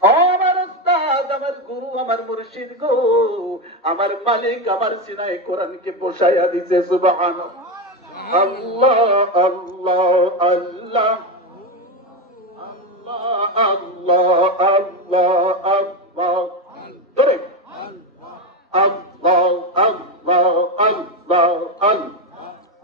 আমার উস্তাদ, আমার গুরু, আমার মুর্শিদ গো, আমার মালিক আমার সিনায় কোরআনকে বসাইয়া দিছে। সুবহানাল্লাহ। আল্লাহ আল্লাহ আল্লাহ আল্লাহ আল্লাহ আল্লাহ ধরে আল্লাহ আল্লাহ আল্লাহ আল্লাহ।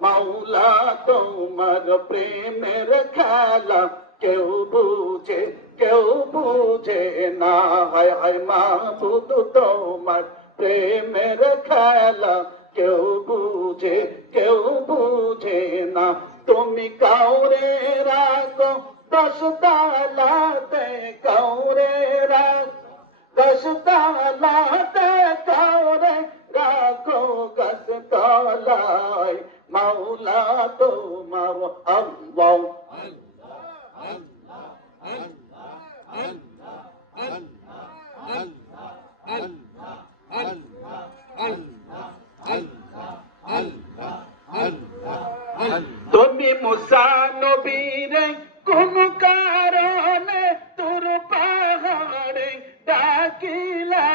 মাওলা তোমার প্রেমের খেলা কেউ বুঝে কেউ বুঝে না। হায় হায় মাবুদ তোমার প্রেমের খেলা কেউ বুঝে কেউ বুঝে না। তুমি কাউরে রাখো 10 তালাতে, কাউরে রাখো 10 তালাতে, কাউরে রাখো 10 তলায়। মাওলা তোমার আল্লাহ তুমি মুসা নবীরে কোন কারণে তোর পাহাড়ে ডাকিলা।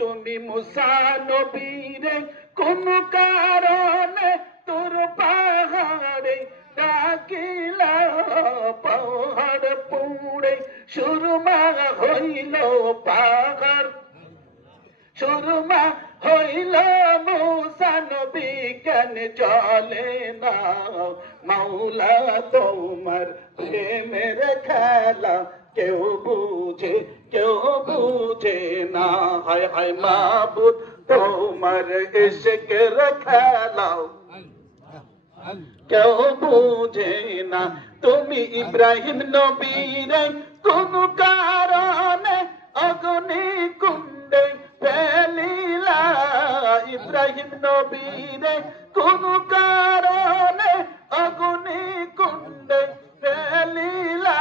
তুমি মুসা নবীরে কোন কারণে তোর পাহাড়ে ডাকিলা। পাহাড় পুড়ে সুরমা হইল, পাহাড় সুরমা হইল, মুসা নবী কেন চলে না। মাওলা তোমার প্রেমের খেলা কেউ বুঝে কেউ বুঝে না। হায় হায় মাবুদ তোমার ইশকের খেলা কেউ বুঝে না। তুমি ইব্রাহিম নবীরে কোন কারণে অগ্নি কুণ্ডে ফেলিলা। ইব্রাহিম নবীরে কোন কারণে অগ্নি কুণ্ডে ফেলিলা।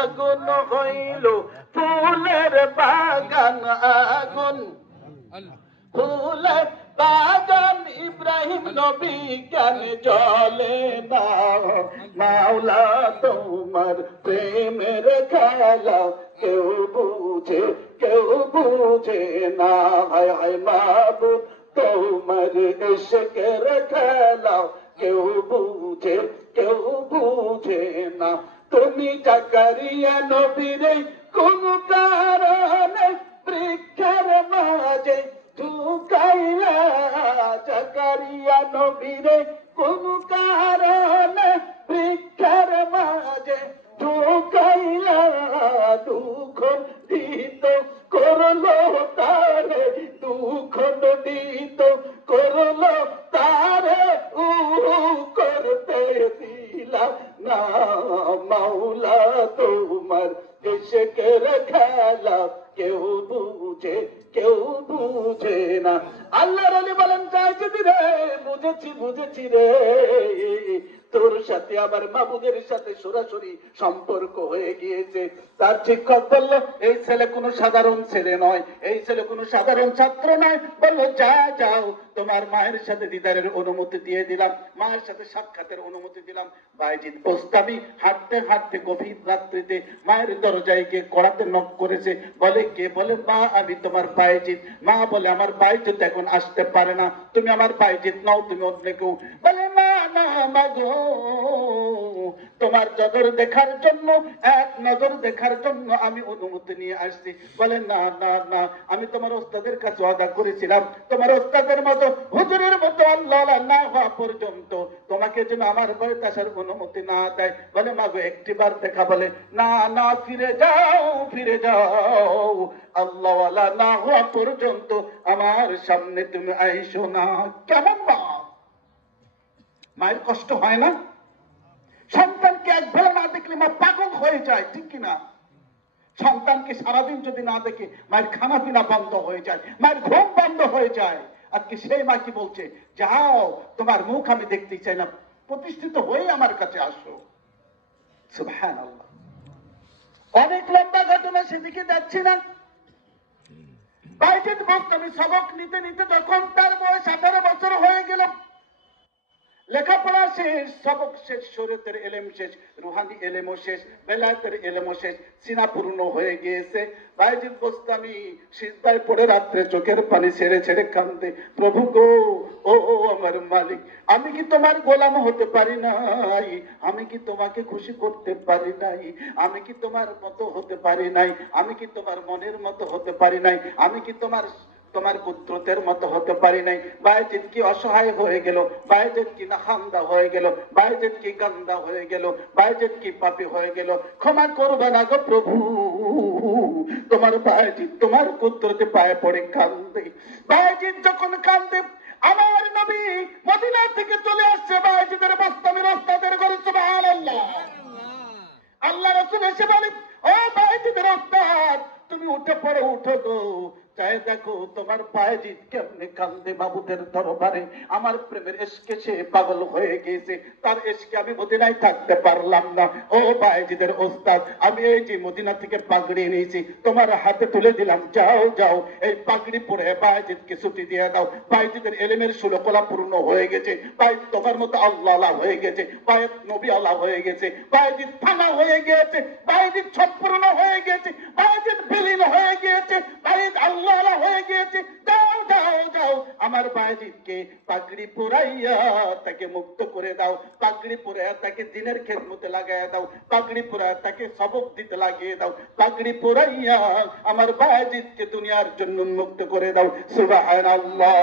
আগুন হইল ফুলের বাগান, আগুন ফুলের বাগান, ইব্রাহিম নবী কেন জ্বলে না। মাওলা তোমার প্রেমের খেলা কেউ বুঝে কেউ বুঝে না। হায় হায় মাবুদ তোমার ইশকের খেলা কেউ বুঝে কেউ বুঝে না। তুমি জাকারিয়া নবীরে কোন কারণে বৃক্ষের মাঝে ঢুকাইলা। জাকারিয়া নবীরে কোন কারণে বৃক্ষের মাঝে ঢুকাইলা। দুঃখ দিত করলো তারে, দুঃখ দিত করলো তারে, করতে দিলা না। মাওলা তোমার ইশকের খেলা কেউ বুঝে কেউ বুঝে না। আল্লাহর ওলি বলেন, চাইছি রে বুঝেছি বুঝেছি রে, তোর সাথে আমার মাবুদের সাথে সরাসরি সম্পর্ক হয়ে গিয়েছে। তার শিক্ষক বলল, এই ছেলে কোনো সাধারণ ছেলে নয়, এই ছেলে কোনো সাধারণ ছাত্র নয়। বললো, যা যাও, তোমার মায়ের সাথে দিদারের অনুমতি দিয়ে দিলাম, মায়ের সাথে সাক্ষাতের অনুমতি দিলাম। বাইজিদ বোস্তামি হাঁটতে হাঁটতে গভীর রাত্রিতে মায়ের দরজায় গিয়ে কড়াতে নক করেছে। বলে, কে? বলে, মা আমি তোমার বাইজিদ। মা বলে, আমার বাইজিদ এখন আসতে পারে না, তুমি আমার বাইজিদ নও, তুমি অন্য কেউ। বলে, না না মা গো, তোমার নজর দেখার জন্য, এক নজর দেখার জন্য আমি অনুমতি নিয়ে আসছি। বলে, না না না, আমি তোমার ওস্তাদের কাছে ওয়াদা করেছিলাম, তোমার ওস্তাদের মতো হুজুরের মতো আল্লাহ না হওয়া পর্যন্ত তোমাকে যেন আমার বাড়িতে আসার অনুমতি না দেয়। বলে, মা গো একটিবার দেখা। বলে, না না, ফিরে যাও ফিরে যাও, আল্লাহওয়ালা না হওয়া পর্যন্ত আমার সামনে তুমি আইসো না। কেমন মা? মায়ের কষ্ট হয় না? সন্তানকে এক বেলা না দেখলে মা পাগল হয়ে যায়, ঠিক কিনা? সন্তানকে সারাদিন যদি না দেখে মায়ের খানা পিনা বন্ধ হয়ে যায়, মায়ের ঘুম বন্ধ হয়ে যায়। আজকে সেই মা কি বলছে, যাও, তোমার মুখ আমি দেখতে চাই না, প্রতিষ্ঠিত হয়ে আমার কাছে আসো। সুবহানাল্লাহ। অনেক লম্বা ঘটনা, সেদিকে যাচ্ছি না। বাইজিদ বোস্তামি সবক নিতে নিতে যখন তার বয়স 18 বছর হয়ে গেল, লেখাপড়া শেষ, সবক শেষ, শরীয়তের এলেম শেষ, রুহানি এলেমও শেষ, বেলায়েতের এলেমও শেষ, সিনা পূর্ণ হয়ে গিয়েছে। বায়েজিদ বোস্তামি সিজদায় পড়ে রাত্রে চোখের পানি ছেড়ে ছেড়ে কান্দে, প্রভু গো, ও আমার মালিক, আমি কি তোমার গোলাম হতে পারি নাই? আমি কি তোমাকে খুশি করতে পারি নাই? আমি কি তোমার মতো হতে পারি নাই? আমি কি তোমার মনের মতো হতে পারি নাই? আমি কি তোমার কুদরতের মতো হতে পারি নাই? বায়েজিদ কি অসহায় হয়ে গেল? বায়েজিদ কি নাখান্দা হয়ে গেল? বায়েজিদ কি গান্দা হয়ে গেল? বায়েজিদ কি পাপী হয়ে গেল? ক্ষমা করবে না গো প্রভু। তোমার বায়েজিদ তোমার কুদরতে পায়ে পড়ে কান্দে। বায়েজিদ যখন কান্দে, আমার নবী মদিনা থেকে চলে আসছে, বায়েজিদের বোস্তামি ওস্তাদের ঘরে, সুবহানাল্লাহ। আল্লাহ রাসূল এসে বলে, ও বায়েজিদের ওস্তাদ, তুমি উঠে পড়ো, উঠো গো, চাই দেখো তোমার বায়েজিদ কেমনে কান্দে মাবুদের দরবারে। আমার প্রেমের এশকে সে পাগল হয়ে গিয়েছে, তার এশকে আমি মদিনায় থাকতে পারলাম না। ও বায়েজিদের ওস্তাদ, আমি এই যে মদিনা থেকে পাগড়ি নিয়েছি, তোমার হাতে তুলে দিলাম, যাও যাও এই পাগড়ি পরে বায়েজিদকে ছুটি দিয়ে দাও। বায়েজিদের এলেমের সুলকলা পূর্ণ হয়ে গেছে, বায়েজিদ তোমার মতো আল্লাহ আল্লাহ হয়ে গেছে, বায়েজিদ নবী আল্লাহ হয়ে গেছে, বায়েজিদ ফানা হয়ে গিয়েছে, বায়েজিদ সম্পূর্ণ হয়ে গেছে, বায়েজিদ বিলীন হয়ে গিয়েছে, বায়েজিদ আল্লাহ হয়ে গিয়েছে। যাও যাও যাও, আমার বায়েজিদকে পাগড়ি পরাইয়া তাকে মুক্ত করে দাও, পাগড়ি পরাইয়া তাকে দিনের খেদমতে লাগাইয়া দাও, পাগড়ি পরাইয়া তাকে সবক দিতে লাগিয়ে দাও, পাগড়ি পরাইয়া আমার বায়েজিদকে দুনিয়ার জন্য মুক্ত করে দাও। সুবহানাল্লাহ।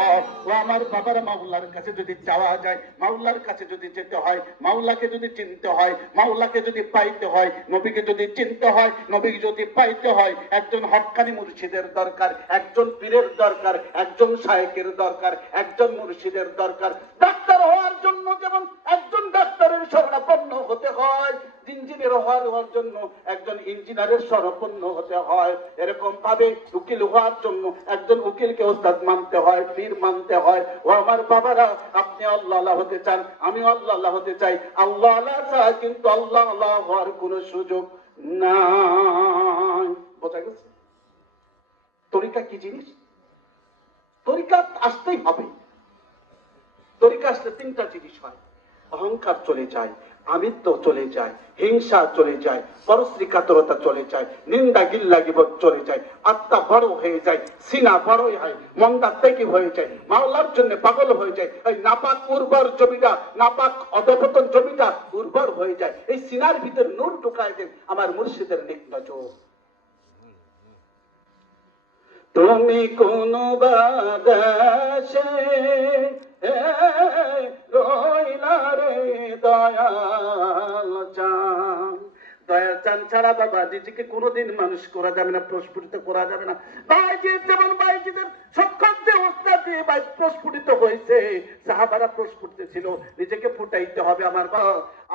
ও আমার বাবার মাওলার কাছে যদি যাওয়া যায়, মাওলার কাছে যদি যেতে হয়, মাওলাকে যদি চিনতে হয়, মাওলাকে যদি পাইতে হয়, নবীকে যদি চিনতে হয়, নবীকে যদি পাইতে হয়, একজন হক্কানি মুর্শিদের দরকার, একজন পীরের দরকার, একজন শায়েখের দরকার, একজন মুর্শিদের দরকার। ডাক্তার হওয়ার জন্য যেমন একজন ডাক্তারের শরণাপন্ন হতে হয়, ইঞ্জিনিয়ার হওয়ার জন্য একজন ইঞ্জিনিয়ারের শরণাপন্ন হতে হয়, এরকম ভাবে উকিল হওয়ার জন্য একজন উকিলকে ওস্তাদ মানতে হয়, পীর মানতে হয়। ও আমার বাবারা, আপনি আল্লাহ আল্লাহ হতে চান, আমি আল্লাহ আল্লাহ হতে চাই, আল্লাহ আল্লাহ চাই, কিন্তু আল্লাহ আল্লাহ হওয়ার কোনো সুযোগ নাই। বোঝা গেছে? তরিকা কি জিনিস? তরিকা আসতেই হবে। তরিকা আসলে তিনটা জিনিস হয়, অহংকার চলে যায়, আমিত্ব চলে যায়, হিংসা চলে যায়, পরশ্রী কাতরতা চলে যায়, নিন্দা গিল্লা গিবত চলে যায়, আত্মা বড় হয়ে যায়, সিনা বড়ই হয়, মন্দা ত্যাগী হয়ে যায়, মাওলার জন্য পাগল হয়ে যায়। এই নাপাক উর্বর জমিটা, নাপাক অধপতন জমিটা উর্বর হয়ে যায়। এই সিনার ভিতর নূর ঢুকায় দেন আমার মুর্শিদের নেক নজর। তুমি কোন বাদেশে রইলা রে দয়াল চান? দয়াল চান ছাড়া বাবা নিজেকে কোনোদিন মানুষ করা যাবে না, প্রস্ফুটিত করা যাবে না। বায়েজিদ যেমন বায়েজিদের সক্ষমতে ওস্তাদে প্রস্ফুটিত হয়েছে, সাহাবারা প্রস্ফুটিত ছিল, নিজেকে ফুটাইতে হবে। আমার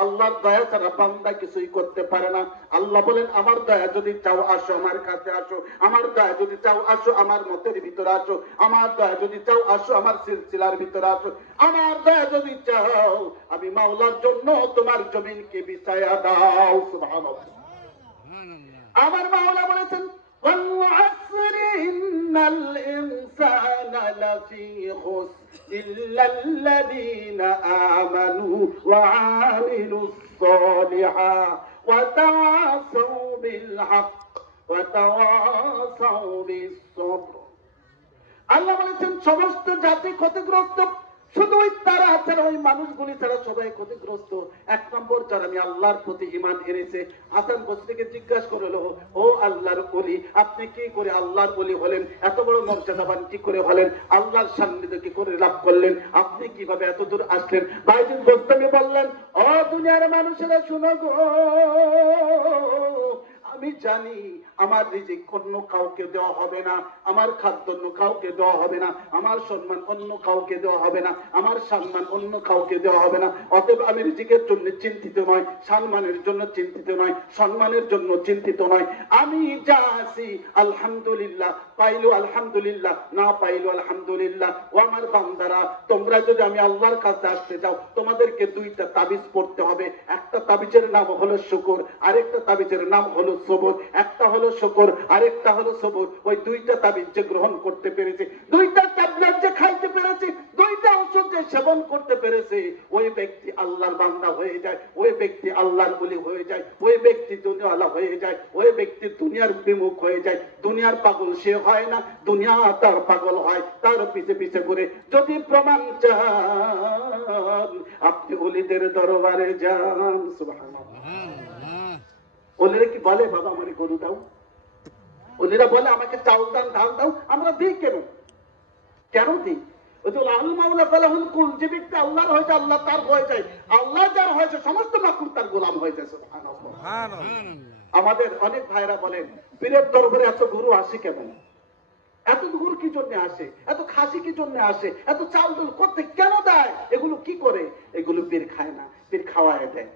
আল্লাহর দয়া ছাড়া বান্দা কিছুই করতে পারে না। আল্লাহ বলেন, আমার দয়া যদি চাও আসো আমার কাছে আসো, আমার দয়া যদি চাও আসো আমার মতের ভিতরে আসো, আমার দয়া যদি চাও আসো আমার সিলসিলার ভিতরে আসো, আমার দয়া যদি চাও আমি মাওলার জন্য তোমার জমিনকে বিছায়া দাও। সুবহানাল্লাহ। আমার মাওলা বলেছেন, ওয়াল আসরি ইন্নাল ইনসানা লাফি খুসর ইল্লাল্লাযীনা আমানু ওয়া আমিলুস সালিহাত ওয়া তাওয়াসাউ বিল হক ওয়া তাওয়াসাউ বিস সবর। আল্লাহ বলেছেন সমস্ত জাতি ক্ষতিগ্রস্ত, শুধু ওই তারা ছাড়া, ওই মানুষগুলি ছাড়া সবাই ক্ষতিগ্রস্ত। এক নম্বর, যারা আমি আল্লাহর প্রতি ঈমান এনেছে। হাসান বসরিকে জিজ্ঞাসা করলো, ও আল্লাহর ওলি, আপনি কি করে আল্লাহর ওলি হলেন? এত বড় মর্যাদাবান কি করে হলেন? আল্লাহর সান্নিধ্য কি করে লাভ করলেন? আপনি কিভাবে এত দূর আসলেন? বায়েজিদ বোস্তামি বললেন, ও দুনিয়ার মানুষেরা শুনো গো, আমি জানি আমার রিজিক অন্য কাউকে দেওয়া হবে না, আমার খাদ্য অন্য কাউকে দেওয়া হবে না, আমার সম্মান অন্য কাউকে দেওয়া হবে না, আমার সম্মান অন্য কাউকে দেওয়া হবে না। অতএব আমি রিজিকের জন্য চিন্তিত নয়, সম্মানের জন্য চিন্তিত নয়, সম্মানের জন্য চিন্তিত নয়। আমি যা আছি আলহামদুলিল্লাহ, পাইলো আলহামদুলিল্লাহ, না পাইলো আলহামদুলিল্লাহ। ও আমার বান্দারা, তোমরা যদি আমি আল্লাহর কাছে আসতে চাও, তোমাদেরকে দুইটা তাবিজ পড়তে হবে। একটা তাবিজের নাম হলো শুকর, আরেকটা তাবিজের নাম হলো সবর। একটা হলো শুকর, আরেকটা হলো সবর। ওই দুইটা তাবিজ যে গ্রহণ করতে পেরেছে, দুইটা ট্যাবলেট যে খাইতে পেরেছে, দুইটা ওষুধ যে যে সেবন করতে পেরেছে ওই ব্যক্তি আল্লাহর বান্দা হয়ে যায়, ওই ব্যক্তি আল্লাহর ওলি হয়ে যায়, ওই ব্যক্তি দুনিয়াওয়ালা হয়ে যায়, ওই ব্যক্তি দুনিয়ার বিমুখ হয়ে যায়। দুনিয়ার পাগল সে হয় না, দুনিয়া তার পাগল হয়, তার পিছে পিছে ঘুরে। যদি প্রমাণ চান আপনি ওলিদের দরবারে যান। সুবহানাল্লাহ। ওলিরা কি বলে বাবা আমারে গরু দাও? ওলিরা বলে আমাকে চাউল দান, ধান দাও। আমরা দিই কেন? কেন দিই? ওই যে আল মাওলা ফালাহুল কুল, যে ব্যক্তি আল্লাহর হয়ে যায় আল্লাহ তার হয়ে যায়, আল্লাহ যার হয়েছে সমস্ত মাখলুক তার গোলাম হয়ে যায়। সুবহানাল্লাহ। আমাদের অনেক ভাইরা বলেন পীরের দরবারে এত গরু আসে কেন? এত গরু কি জন্য আসে? এত খাসি কি জন্য আসে? এত চাল ডাল করতে কেন দেয়? এগুলো কি করে? এগুলো পীর খায় না, পীর খাওয়ায় দেয়।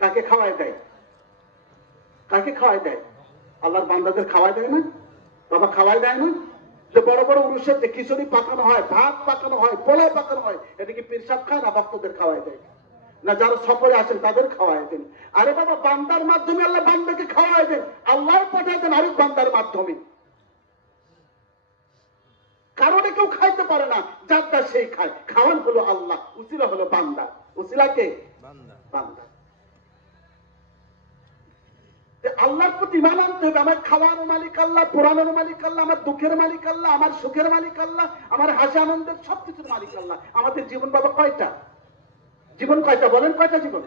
কাকে খাওয়ায় দেয়? কাকে খাওয়ায় দেয়? আল্লাহর বান্দাদের খাওয়ায় দেয় না? বাবা খাওয়ায় দেয় না? যে বড় বড় উরুষের যে খিচুড়ি পাকানো হয়, ভাত পাকানো হয়, পোলাও পাকানো হয়, এদিকে পীর সাহেব খায় না, ভক্তদের খাওয়ায় দেয় না? যারা সফরে আসেন তাদের খাওয়ায় দেন। আরে বাবা বান্দার মাধ্যমে আল্লাহ বান্দাকে খাওয়ায় দেন, আল্লাহ পাঠায় দেন আরেক বান্দার মাধ্যমে। কারণে কেউ খাইতে পারে না, যারটা সেই খায়। খাওয়ান হলো আল্লাহ, উসিলা হলো বান্দা। উসিলা কে? বান্দা। আল্লাহর প্রতি ইমান আনতে হবে। আমার খাওয়ার মালিক আল্লাহ, পুরানোর মালিক আল্লাহ, আমার দুঃখের মালিক আল্লাহ, আমার সুখের মালিক আল্লাহ, আমার হাসি আনন্দের সবকিছুর মালিক আল্লাহ। আমাদের জীবন বাবা কয়টা? জীবন কয়টা বলেন? কয়টা জীবন?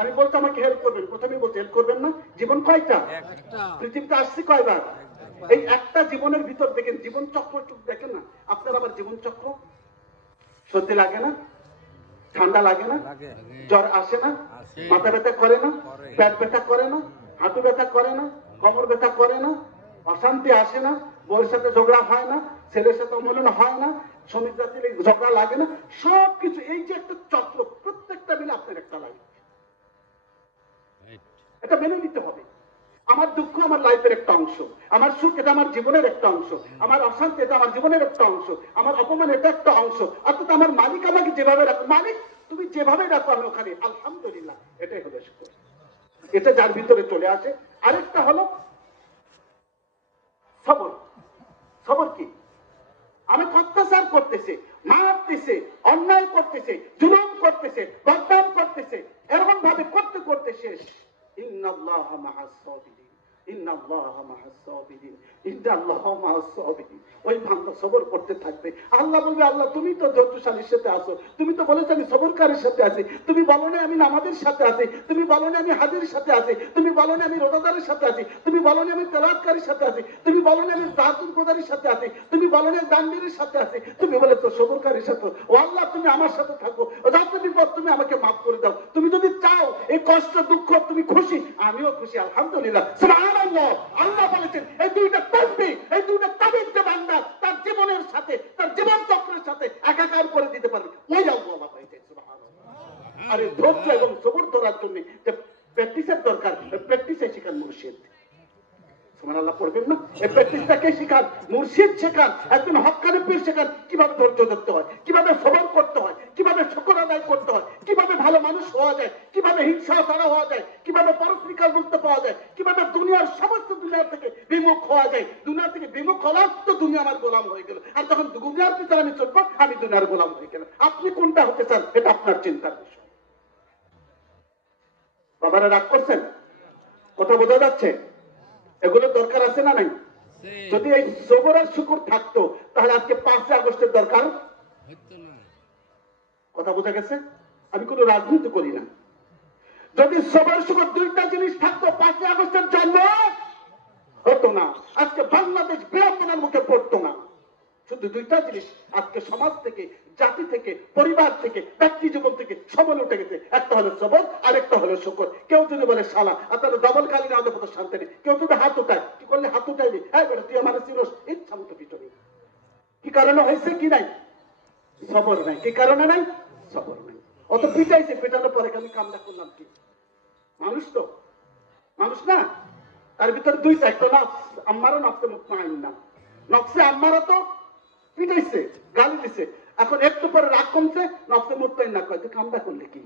আমি বলতে আমাকে হেল্প করবেন, প্রথমেই বলতে হেল্প করবেন না? জীবন কয়টা? পৃথিবীতে আসছি কয়বার? এই একটা জীবনের ভিতর দেখেন জীবন চক্র একটু দেখেন না আপনার। আবার জীবন চক্র সত্যি লাগে না? ঠান্ডা লাগে না? জ্বর আসে না? মাথা ব্যথা করে না? পেট ব্যথা করে না? হাঁটু ব্যথা করে না? কোমর ব্যথা করে না? অশান্তি আসে না? বউয়ের সাথে ঝগড়া হয় না? ছেলের সাথে অমূল্য হয় না? শ্রমিক জাতির ঝগড়া লাগে না? সবকিছু এই যে একটা চক্র, প্রত্যেকটা মিলে আপনার একটা লাগে। এটা মেনে নিতে হবে। আমার দুঃখ আমার লাইফের একটা অংশ, আমার সুখ এটা আমার জীবনের একটা অংশ, আমার অশান্তি এটা আমার জীবনের একটা অংশ, আমার অপমান এটা একটা অংশ। অর্থাৎ আমার মালিক আমাকে যেভাবে রাখো, মালিক তুমি যেভাবে রাখো আমি ওখানে আলহামদুলিল্লাহ, এটাই হলো শুকর। এটা যার ভিতরে চলে আসে। আরেকটা হলো সবর। সবর কি? আমি অত্যাচার করতেছে, মারতেছে, অন্যায় করতেছে, জুলুম করতেছে, বদনাম করতেছে, এরকম ভাবে করতে করতে শেষ। ইন্নাল্লাহা মাআস সাবিরিন, ইন্নাল্লাহা মাআস সাবিরিন, ইন্নাল্লাহা মাআস সাবিরিন। ওই বান্দা সবর করতে থাকবে। আল্লাহ বলবে আল্লাহ তুমি তো ধৈর্যশালীর সাথে আছো, তুমি তো বলেছো আমি সবরকারীর সাথে আছি, তুমি বলো না আমি নামাজের সাথে আছি, তুমি বলো না আমি হাজির সাথে আছি, তুমি বলো না আমি রোজাদারের সাথে আছি, তুমি বলো না আমি তেলাওয়াতকারীর সাথে আছি, তুমি বলো না আমি জাকাতুল প্রদানের সাথে আছি, তুমি বলো না দানবীরের সাথে আছি, তুমি বলেছো সবরকারীর সাথে। ও আল্লাহ তুমি আমার সাথে থাকো, ও যত বিপদ তুমি আমাকে মাফ করে দাও। তুমি যদি চাও এই কষ্ট দুঃখ তুমি খুশি, আমিও খুশি আলহামদুলিল্লাহ। সুবহানাল্লাহ। আল্লাহ বলেছেন এই দুইটা তাসবিহ, এই দুইটা তাবিজ যে বান্দা তার জীবনের সাথে, তার জীবন চক্রের সাথে একাকার করে দিতে পারবে, ওই আল্লাহ পাইছে। সুবহানাল্লাহ। আর এই ধৈর্য এবং সবর ধরার জন্য যে প্র্যাকটিসের দরকার, প্র্যাকটিসে শেখান মুর্শিদ। সুবহানাল্লাহ পড়বেন না? এই প্র্যাকটিসটাকে শেখান, মুর্শিদ শেখান, একজন হক্কানি পীর শেখান কিভাবে ধৈর্য ধরতে হয়, কিভাবে সবর করতে হয়, কিভাবে শুকর আদায় করতে হয়, কিভাবে ভালো মানুষ হওয়া যায়, কিভাবে হিংসা ছাড়া হওয়া যায়, কিভাবে পরস্পরিকার মুক্ত পাওয়া যায়, কিভাবে দুনিয়ার সমস্ত দুনিয়া থেকে বিমুখ হওয়া যায়। দুনিয়া থেকে বিমুখ হলাম তো দুনিয়া আমার গোলাম হয়ে গেল, আর যখন দুনিয়ার পিছনে আমি চলবো আমি দুনিয়ার গোলাম হয়ে গেলাম। আপনি কোনটা হতে চান এটা আপনার চিন্তার বিষয়। বাবারা রাগ করছেন? কথা বোঝা যাচ্ছে? এগুলো দরকার আছে না নাই? যদি এই সবর আর শুকর থাকতো তাহলে আজকে 5 আগস্টের দরকার। কথা বোঝা গেছে? আমি কোনো রাজনীতি করি না। যদি সবর শুকর দুইটা জিনিস থাকতো 5 আগস্টের জন্ম হতো না, আজকে বাংলাদেশ বিড়ম্বনার মুখে পড়তো না। শুধু দুইটা জিনিস আজকে সমাজ থেকে, জাতি থেকে, পরিবার থেকে, ব্যক্তি জীবন থেকে সবল উঠে গেছে। একটা হলো সবর, আরেকটা হলো শুকর। কেউ যদি বলে শালা আপনার ডবল গালি না হলে কত শান্তি নেই, কেউ যদি হাত উঠায়, কি করলে হাত উঠাইনি, হ্যাঁ বলে তুই আমার চিরস ইচ্ছা মতো পিটনি। কি কারণে হয়েছে? কি নাই? সবর নাই। কি কারণে নাই? সবর নাই। অত পিটাইছে, পিটানোর পরে আমি কামটা করলাম কি? মানুষ তো মানুষ না, তার ভিতরে দুইটা, একটা নফস আম্মারা, নফসে মুতমাইন্না। নফসে আম্মারা তো পিটাইছে, গালি দিছে, এখন একটু পরে রাগ কমছে, নফসে মুতমাইন্না কয় তুই কামটা করলি কি?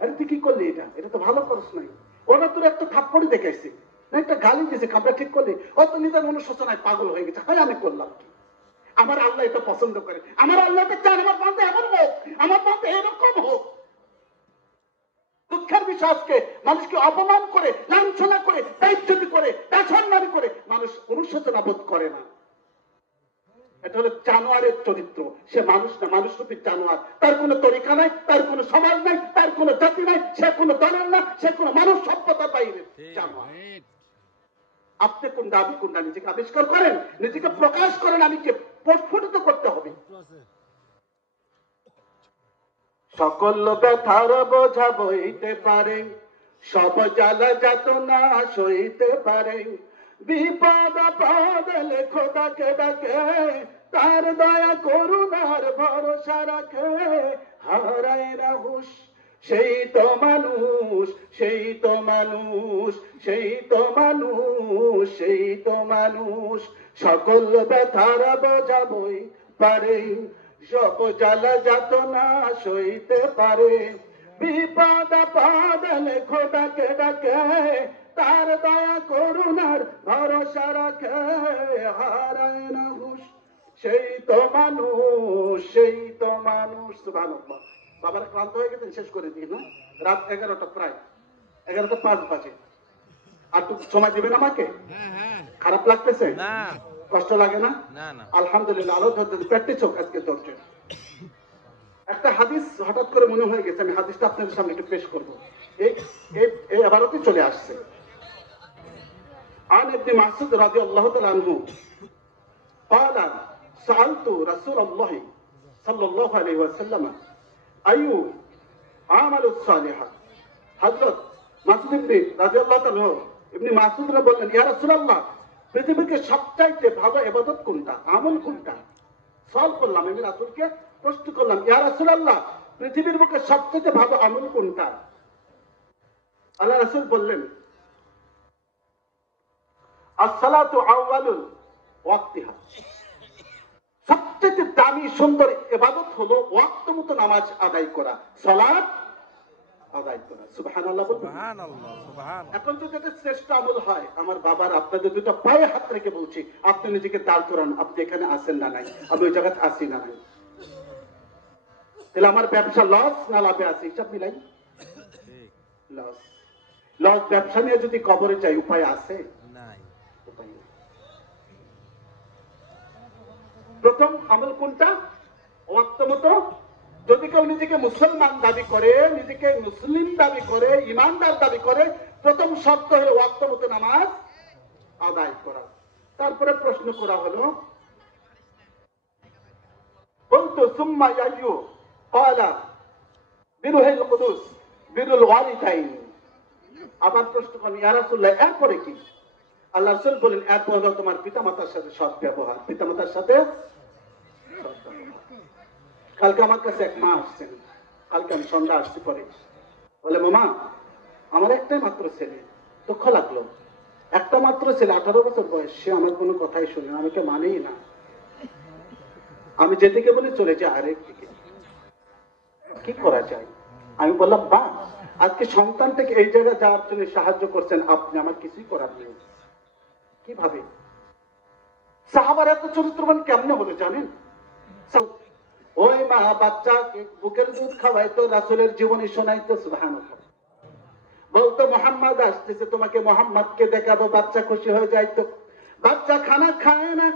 আরে তুই কি করলি? এটা এটা তো ভালো করস নাই। ওরা তোর একটা থাপ্পড়ি দেখাইছে না, একটা গালি দিছে, কামটা ঠিক করলি, ও তো নিজের অনুশোচনায় পাগল হয়ে গেছে, হয় আমি করলাম কি? আমার আল্লাহ এটা পছন্দ করে, আমার আল্লাহ এটা চান আমার বান্দা এমন হোক, আমার বান্দা এরকম হোক। দুঃখের বিষয় আজকে মানুষকে অপমান করে, লাঞ্ছনা করে, বেইজ্জতি করে, বেসম্মানি করে মানুষ অনুশোচনা বোধ করে না। এটা হলো জানোয়ারের চরিত্র। সে মানুষ না, মানুষ রূপী জানোয়ার। তার কোনো তরিকা নাই, তার কোনো সমাজ নাই, তার কোনো জাতি নাই, সে কোনো দলের না, সে কোনো মানুষ সভ্যতার বাইরে জানোয়ার। আপনি কোনটা, আমি কোনটা, নিজেকে আবিষ্কার করেন, নিজেকে প্রকাশ করেন, আমি কে প্রস্ফুটিত করতে হবে। সকল ব্যথার বোঝা বইতে পারে, সব জ্বালা যাতনা সইতে পারে, বিপদ আপদে খোদাকে ডাকে, তার দয়া করুণার ভরসা রাখে, হারায় না হুঁশ সেই তো মানুষ, সেই তো মানুষ, সেই তো মানুষ, সেই তো মানুষ। সকল ব্যথার বোঝা বই পারে, সব জ্বালা যাতনা সইতে পারে, বিপদ আপদে খোদাকে ডাকে, তার দয়া করুণার ভরসা রাখে, হারায় না হুঁশ সেই তো মানুষ, সেই তো মানুষ। সুবহানাল্লাহ। বাবার ক্লান্ত হয়ে গেছেন, শেষ করে দিই না? রাত 11টা, প্রায় 11:05 বাজে। আর তো সময় দিবেন আমাকে? খারাপ লাগতেছে? না। কষ্ট লাগে না? না। আলহামদুলিল্লাহ, আলো ধরতে প্র্যাকটিস হোক আজকে ধরতে। একটা হাদিস হঠাৎ করে মনে হয়ে গেছে, আমি হাদিসটা আপনাদের সামনে একটু পেশ করবো। এই আবারতে চলে আসছে। عن ابن مسعود رضي الله تعالى عنه قال سألت رسول الله صلى الله عليه وسلم أي عمل الصالح। হযরত মাসউদ ইবনে রাদিয়াল্লাহু তাআলা ইবনে মাসউদ বললেন, ইয়া রাসূলুল্লাহ, পৃথিবীতে সবচাইতে ভালো ইবাদত কোনটা, আমল কোনটা? সওয়াল করলাম, আমি রাসূলকে প্রশ্ন করলাম, ইয়া রাসূলুল্লাহ, পৃথিবীর বুকে সবচাইতে ভালো আমল কোনটা? আল্লাহ রাসূল বললেন, আসসালাতু আউয়ালুল ওয়াক্তিহা। সবচেয়ে দামি সুন্দর ইবাদত হলো ওয়াক্ত মতো নামাজ আদায় করা, সালাত আদায় করা। সুবহানাল্লাহ, সুবহানাল্লাহ, সুবহানাল্লাহ। এখন যদি এটা শ্রেষ্ঠ আমল হয়, আমার বাবার আপনাদের দুটো পায়ে হাত রেখে বলছি, আপনি নিজেকে দাঁড় করান, আপনি এখানে আসেন না নাই, আমি ওই জায়গায় আসি না নাই। তাহলে আমার ব্যবসা লস না লাভে আছে, হিসাব মিলাই। লস। লস ব্যবসা নিয়ে যদি কবরে যাই, উপায় আছে? নাই। প্রথম আমল কোনটা? ওয়াক্ত মতো। যদি কেউ নিজেকে মুসলমান দাবি করে, নিজেকে মুসলিম দাবি করে, ইমানদার দাবি করে, প্রথম শর্ত হলো ওয়াক্ত মতো নামাজ আদায় করা। তারপরে প্রশ্ন করা হলো, বলতো সুম্মা ইয়াইয়ু ক্বালা বিরুল কুদুস বিরুল ওয়ালিদাইন। আবার প্রশ্ন করেন, ইয়া রাসূলুল্লাহ, এরপরে কি? আল্লাহ রাসূল বলেন, এরপর হলো তোমার পিতামাতার সাথে সৎ ব্যবহার। পিতামাতার সাথে সৎ ব্যবহার। কালকে আমার কাছে এক মা আসছেন, কালকে আমি সন্ধ্যা আসছি পরে, বলে, মামা, আমার একটাই মাত্র ছেলে, দুঃখ লাগলো, একটা মাত্র ছেলে, 18 বছর বয়স, সে আমার কোনো কথাই শুনে না, আমাকে মানেই না, আমি যেদিকে বলি চলে যায় আরেক দিকে, কি করা যায়? আমি বললাম, বা আজকে সন্তানটাকে এই জায়গায় যাওয়ার জন্য সাহায্য করছেন আপনি, আমার কিছুই করার নেই। কিভাবে? সাহাবার এত চরিত্রবান কেমনে হলো জানেন? ওই মা বাচ্চাকে বুকের দুধ খাওয়াইতো, রাসূলের জীবনী শোনাইতো, সুবহানাল্লাহ। বলতো, মুহাম্মদ আসতেছে, তোমাকে মুহাম্মদকে দেখাবো, বাচ্চা খুশি হয়ে যাইতো। বাচ্চা খানা খায় না,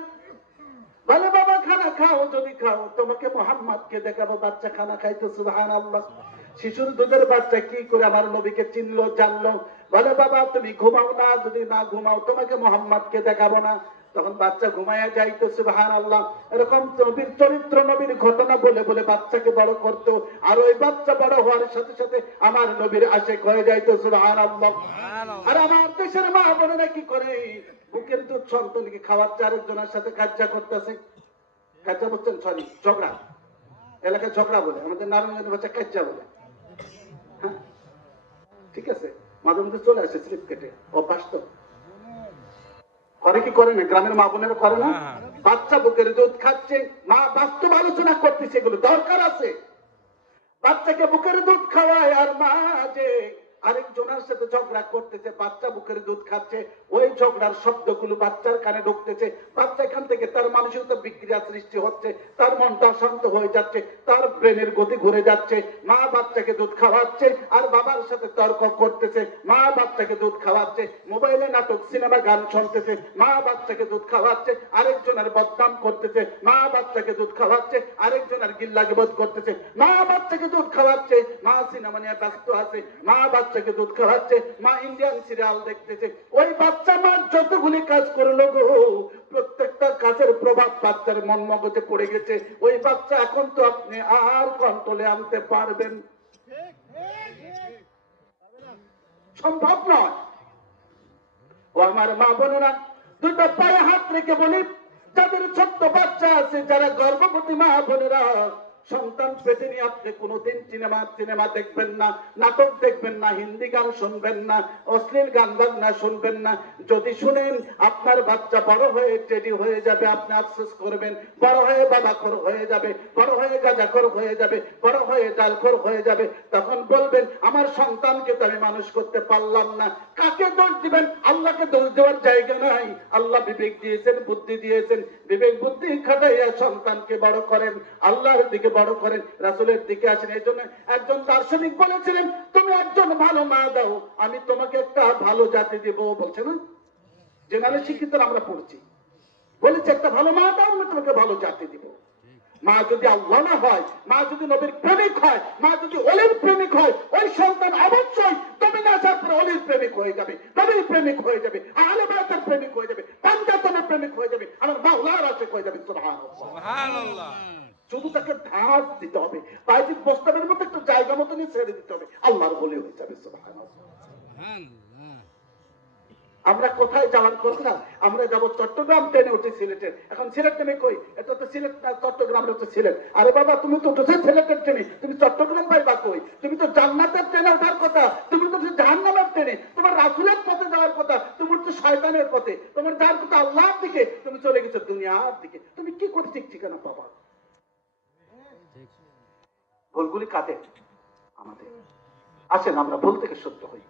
বলে, বাবা খানা খাও, যদি খাও তোমাকে মুহাম্মদকে দেখাবো, বাচ্চা খানা খাইতো, সুবহানাল্লাহ। শিশুর দুধের বাচ্চা কি করে আমার নবীকে চিনলো, জানলো? বলে, বাবা তুমি ঘুমাও না, যদি না ঘুমাও তোমাকে মুহাম্মদকে দেখাবো না। তখন বাচ্চা ঘুমায়া যাইতো, সুবহানাল্লাহ। এরকম নবীর চরিত্র, নবীর ঘটনা বলে বলে বাচ্চাকে বড় করতো, আর ওই বাচ্চা বড় হওয়ার সাথে সাথে আমার নবীর আশিক হয়ে যাইতো, সুবহানাল্লাহ। আর আমার দেশের মা বোনেরা কি করে, বুকের দুধ সন্তানকে খাওয়াচ্ছে, আরেকজনের সাথে কাজ্জা করতেছে। কাজ্জা বলছেন, সরি, ঝগড়া। এলাকায় ঝগড়া বলে, আমাদের নারায়ণগঞ্জের বাচ্চা কাজ্জা বলে। হ্যাঁ, ঠিক আছে, মাঝে মধ্যে চলে আসে স্লিপ কেটে, অভ্যাস তো। করে কি করে না? গ্রামের মা বোনেরা করে না? বাচ্চা বুকের দুধ খাচ্ছে, মা বাস্তব আলোচনা করতেছে, এগুলো দরকার আছে। বাচ্চাকে বুকের দুধ খাওয়ায়, আর মা যে আরেকজনের সাথে ঝগড়া করতেছে, বাচ্চা বুকের দুধ খাচ্ছে, ওই ঝগড়ার শব্দগুলো বাচ্চার কানে ঢুকতেছে, বাচ্চা এখান থেকে তার মানসিকতা বিক্রিয়া সৃষ্টি হচ্ছে, তার মনটা শান্ত হয়ে যাচ্ছে, তার ব্রেনের গতি ঘুরে যাচ্ছে। মা বাচ্চাকে দুধ খাওয়াচ্ছে আর বাবার সাথে তর্ক করতেছে, মা বাচ্চাকে দুধ খাওয়াচ্ছে, মোবাইলে নাটক সিনেমা গান শুনতেছে, মা বাচ্চাকে দুধ খাওয়াচ্ছে, আরেকজনের বদনাম করতেছে, মা বাচ্চাকে দুধ খাওয়াচ্ছে, আরেকজনের গিল্লাগে বোধ করতেছে, মা বাচ্চাকে দুধ খাওয়াচ্ছে, মা সিনেমা নিয়ে ব্যস্ত আছে, মা বাচ্চাকে দুধ খাওয়াচ্ছে, মা ইন্ডিয়ান সিরিয়াল দেখতেছে। ওই বাচ্চা মা যতগুলি কাজ করলো গো, প্রত্যেকটা কাজের প্রভাব বাচ্চার মন মগজে পড়ে গেছে। ওই বাচ্চা এখন তো আপনি আর কন্ট্রোলে আনতে পারবেন সম্ভব নয়। ও আমার মা বোনেরা, দুটো পায়ে হাত রেখে বলি, যাদের ছোট্ট বাচ্চা আছে, যারা গর্ভবতী মা বোনেরা, সন্তান পেটে নিয়ে আপনি কোনোদিন সিনেমা দেখবেন না, নাটক দেখবেন না, হিন্দি গান শুনবেন না, অশ্লীল গান বাজনা শুনবেন না। যদি শুনেন আপনার বাচ্চা বড় হয়ে টেডি হয়ে যাবে, আপনি আফসোস করবেন। বড় হয়ে বাবাখোর হয়ে যাবে, বড় হয়ে গাঁজাখোর হয়ে যাবে, বড় হয়ে ডালখোর হয়ে যাবে। তখন বলবেন আমার সন্তানকে তো আমি মানুষ করতে পারলাম না। কাকে দোষ দিবেন? আল্লাহকে দোষ দেওয়ার জায়গা নাই। আল্লাহ বিবেক দিয়েছেন, বুদ্ধি দিয়েছেন, বিবেক বুদ্ধি খাটাইয়া সন্তানকে বড় করেন, আল্লাহর দিকে বড় করেন, রাসূলের দিকে আসেন। এই জন্য একজন দার্শনিক বলেছিলেন, তুমি একজন ভালো মা দাও, আমি তোমাকে একটা ভালো জাতি দেব। বলছে না, জেনারেল শিক্ষিত আমরা পড়ছি, বলেছে একটা ভালো মা দাও, আমি তোমাকে ভালো জাতি দিব। মা যদি আল্লাহ না হয়, মা যদি নবীর প্রেমিক হয়, মা যদি অলির প্রেমিক হয়, ওই সন্তান অবশ্যই তুমি না আসার পরে অলির প্রেমিক হয়ে যাবে, নবীর প্রেমিক হয়ে যাবে, আহলে বায়তের প্রেমিক হয়ে যাবে, পাঞ্জাতনের প্রেমিক হয়ে যাবে, আমার মাওলার আশিক হয়ে যাবে। সুবহানাল্লাহ। শুধু তাকে ধাস দিতে হবে, বাইজিদ বস্তাবের মতো একটু জায়গা মতো নিয়ে ছেড়ে দিতে হবে, আল্লাহর বলি হয়ে যাবে। সুবহানাল্লাহ। আমরা কোথায় যাওয়ার কথা না, আমরা যাবো চট্টগ্রাম, ট্রেনে উঠে সিলেটের। এখন সিলেট ট্রেনে কই, এটা তো সিলেট না, চট্টগ্রাম হচ্ছে সিলেট। আরে বাবা, তুমি তো উঠেছো সিলেটের ট্রেনে, তুমি চট্টগ্রাম পাইবা কই? তুমি তো জান্নাতের ট্রেনে ওঠার কথা, তুমি তো জাহান্নামের ট্রেনে, তোমার রাসূলের পথে যাওয়ার কথা, তুমি উঠছো শয়তানের পথে, তোমার যাওয়ার কথা আল্লাহর দিকে, তুমি চলে গেছো দুনিয়ার দিকে। তুমি কি করে ঠিক ঠিকানা পাবা? ভুলগুলি কাদের? আমাদের। আসেন আমরা ভুল থেকে সত্য হই।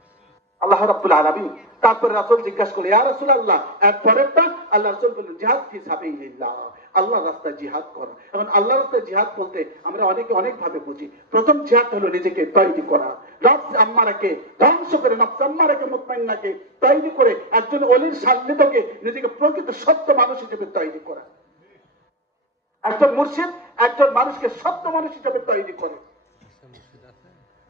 আল্লাহ রাব্বুল আলামিন তারপরে রাসূল জিজ্ঞাসা করলেন, ইয়া রাসূলুল্লাহ, এরপরেরটা আল্লাহ রাসূল বললেন জিহাদ ফি সাবিলিল্লাহ, আল্লাহর রাস্তায় জিহাদ করা। এখন আল্লাহর রাস্তায় জিহাদ বলতে আমরা অনেকে অনেক ভাবে বুঝি। প্রথম জিহাদ হলো নিজেকে তৈরি করা, নফস আম্মারাকে ধ্বংস করে, নফস আম্মারাকে মুতমাইন্নাকে তৈরি করে একজন ওলির সান্নিধ্যকে নিজেকে প্রকৃত সত্য মানুষ হিসেবে তৈরি করা। একজন মুর্শিদ একজন মানুষকে সত্য মানুষ হিসেবে তৈরি করে।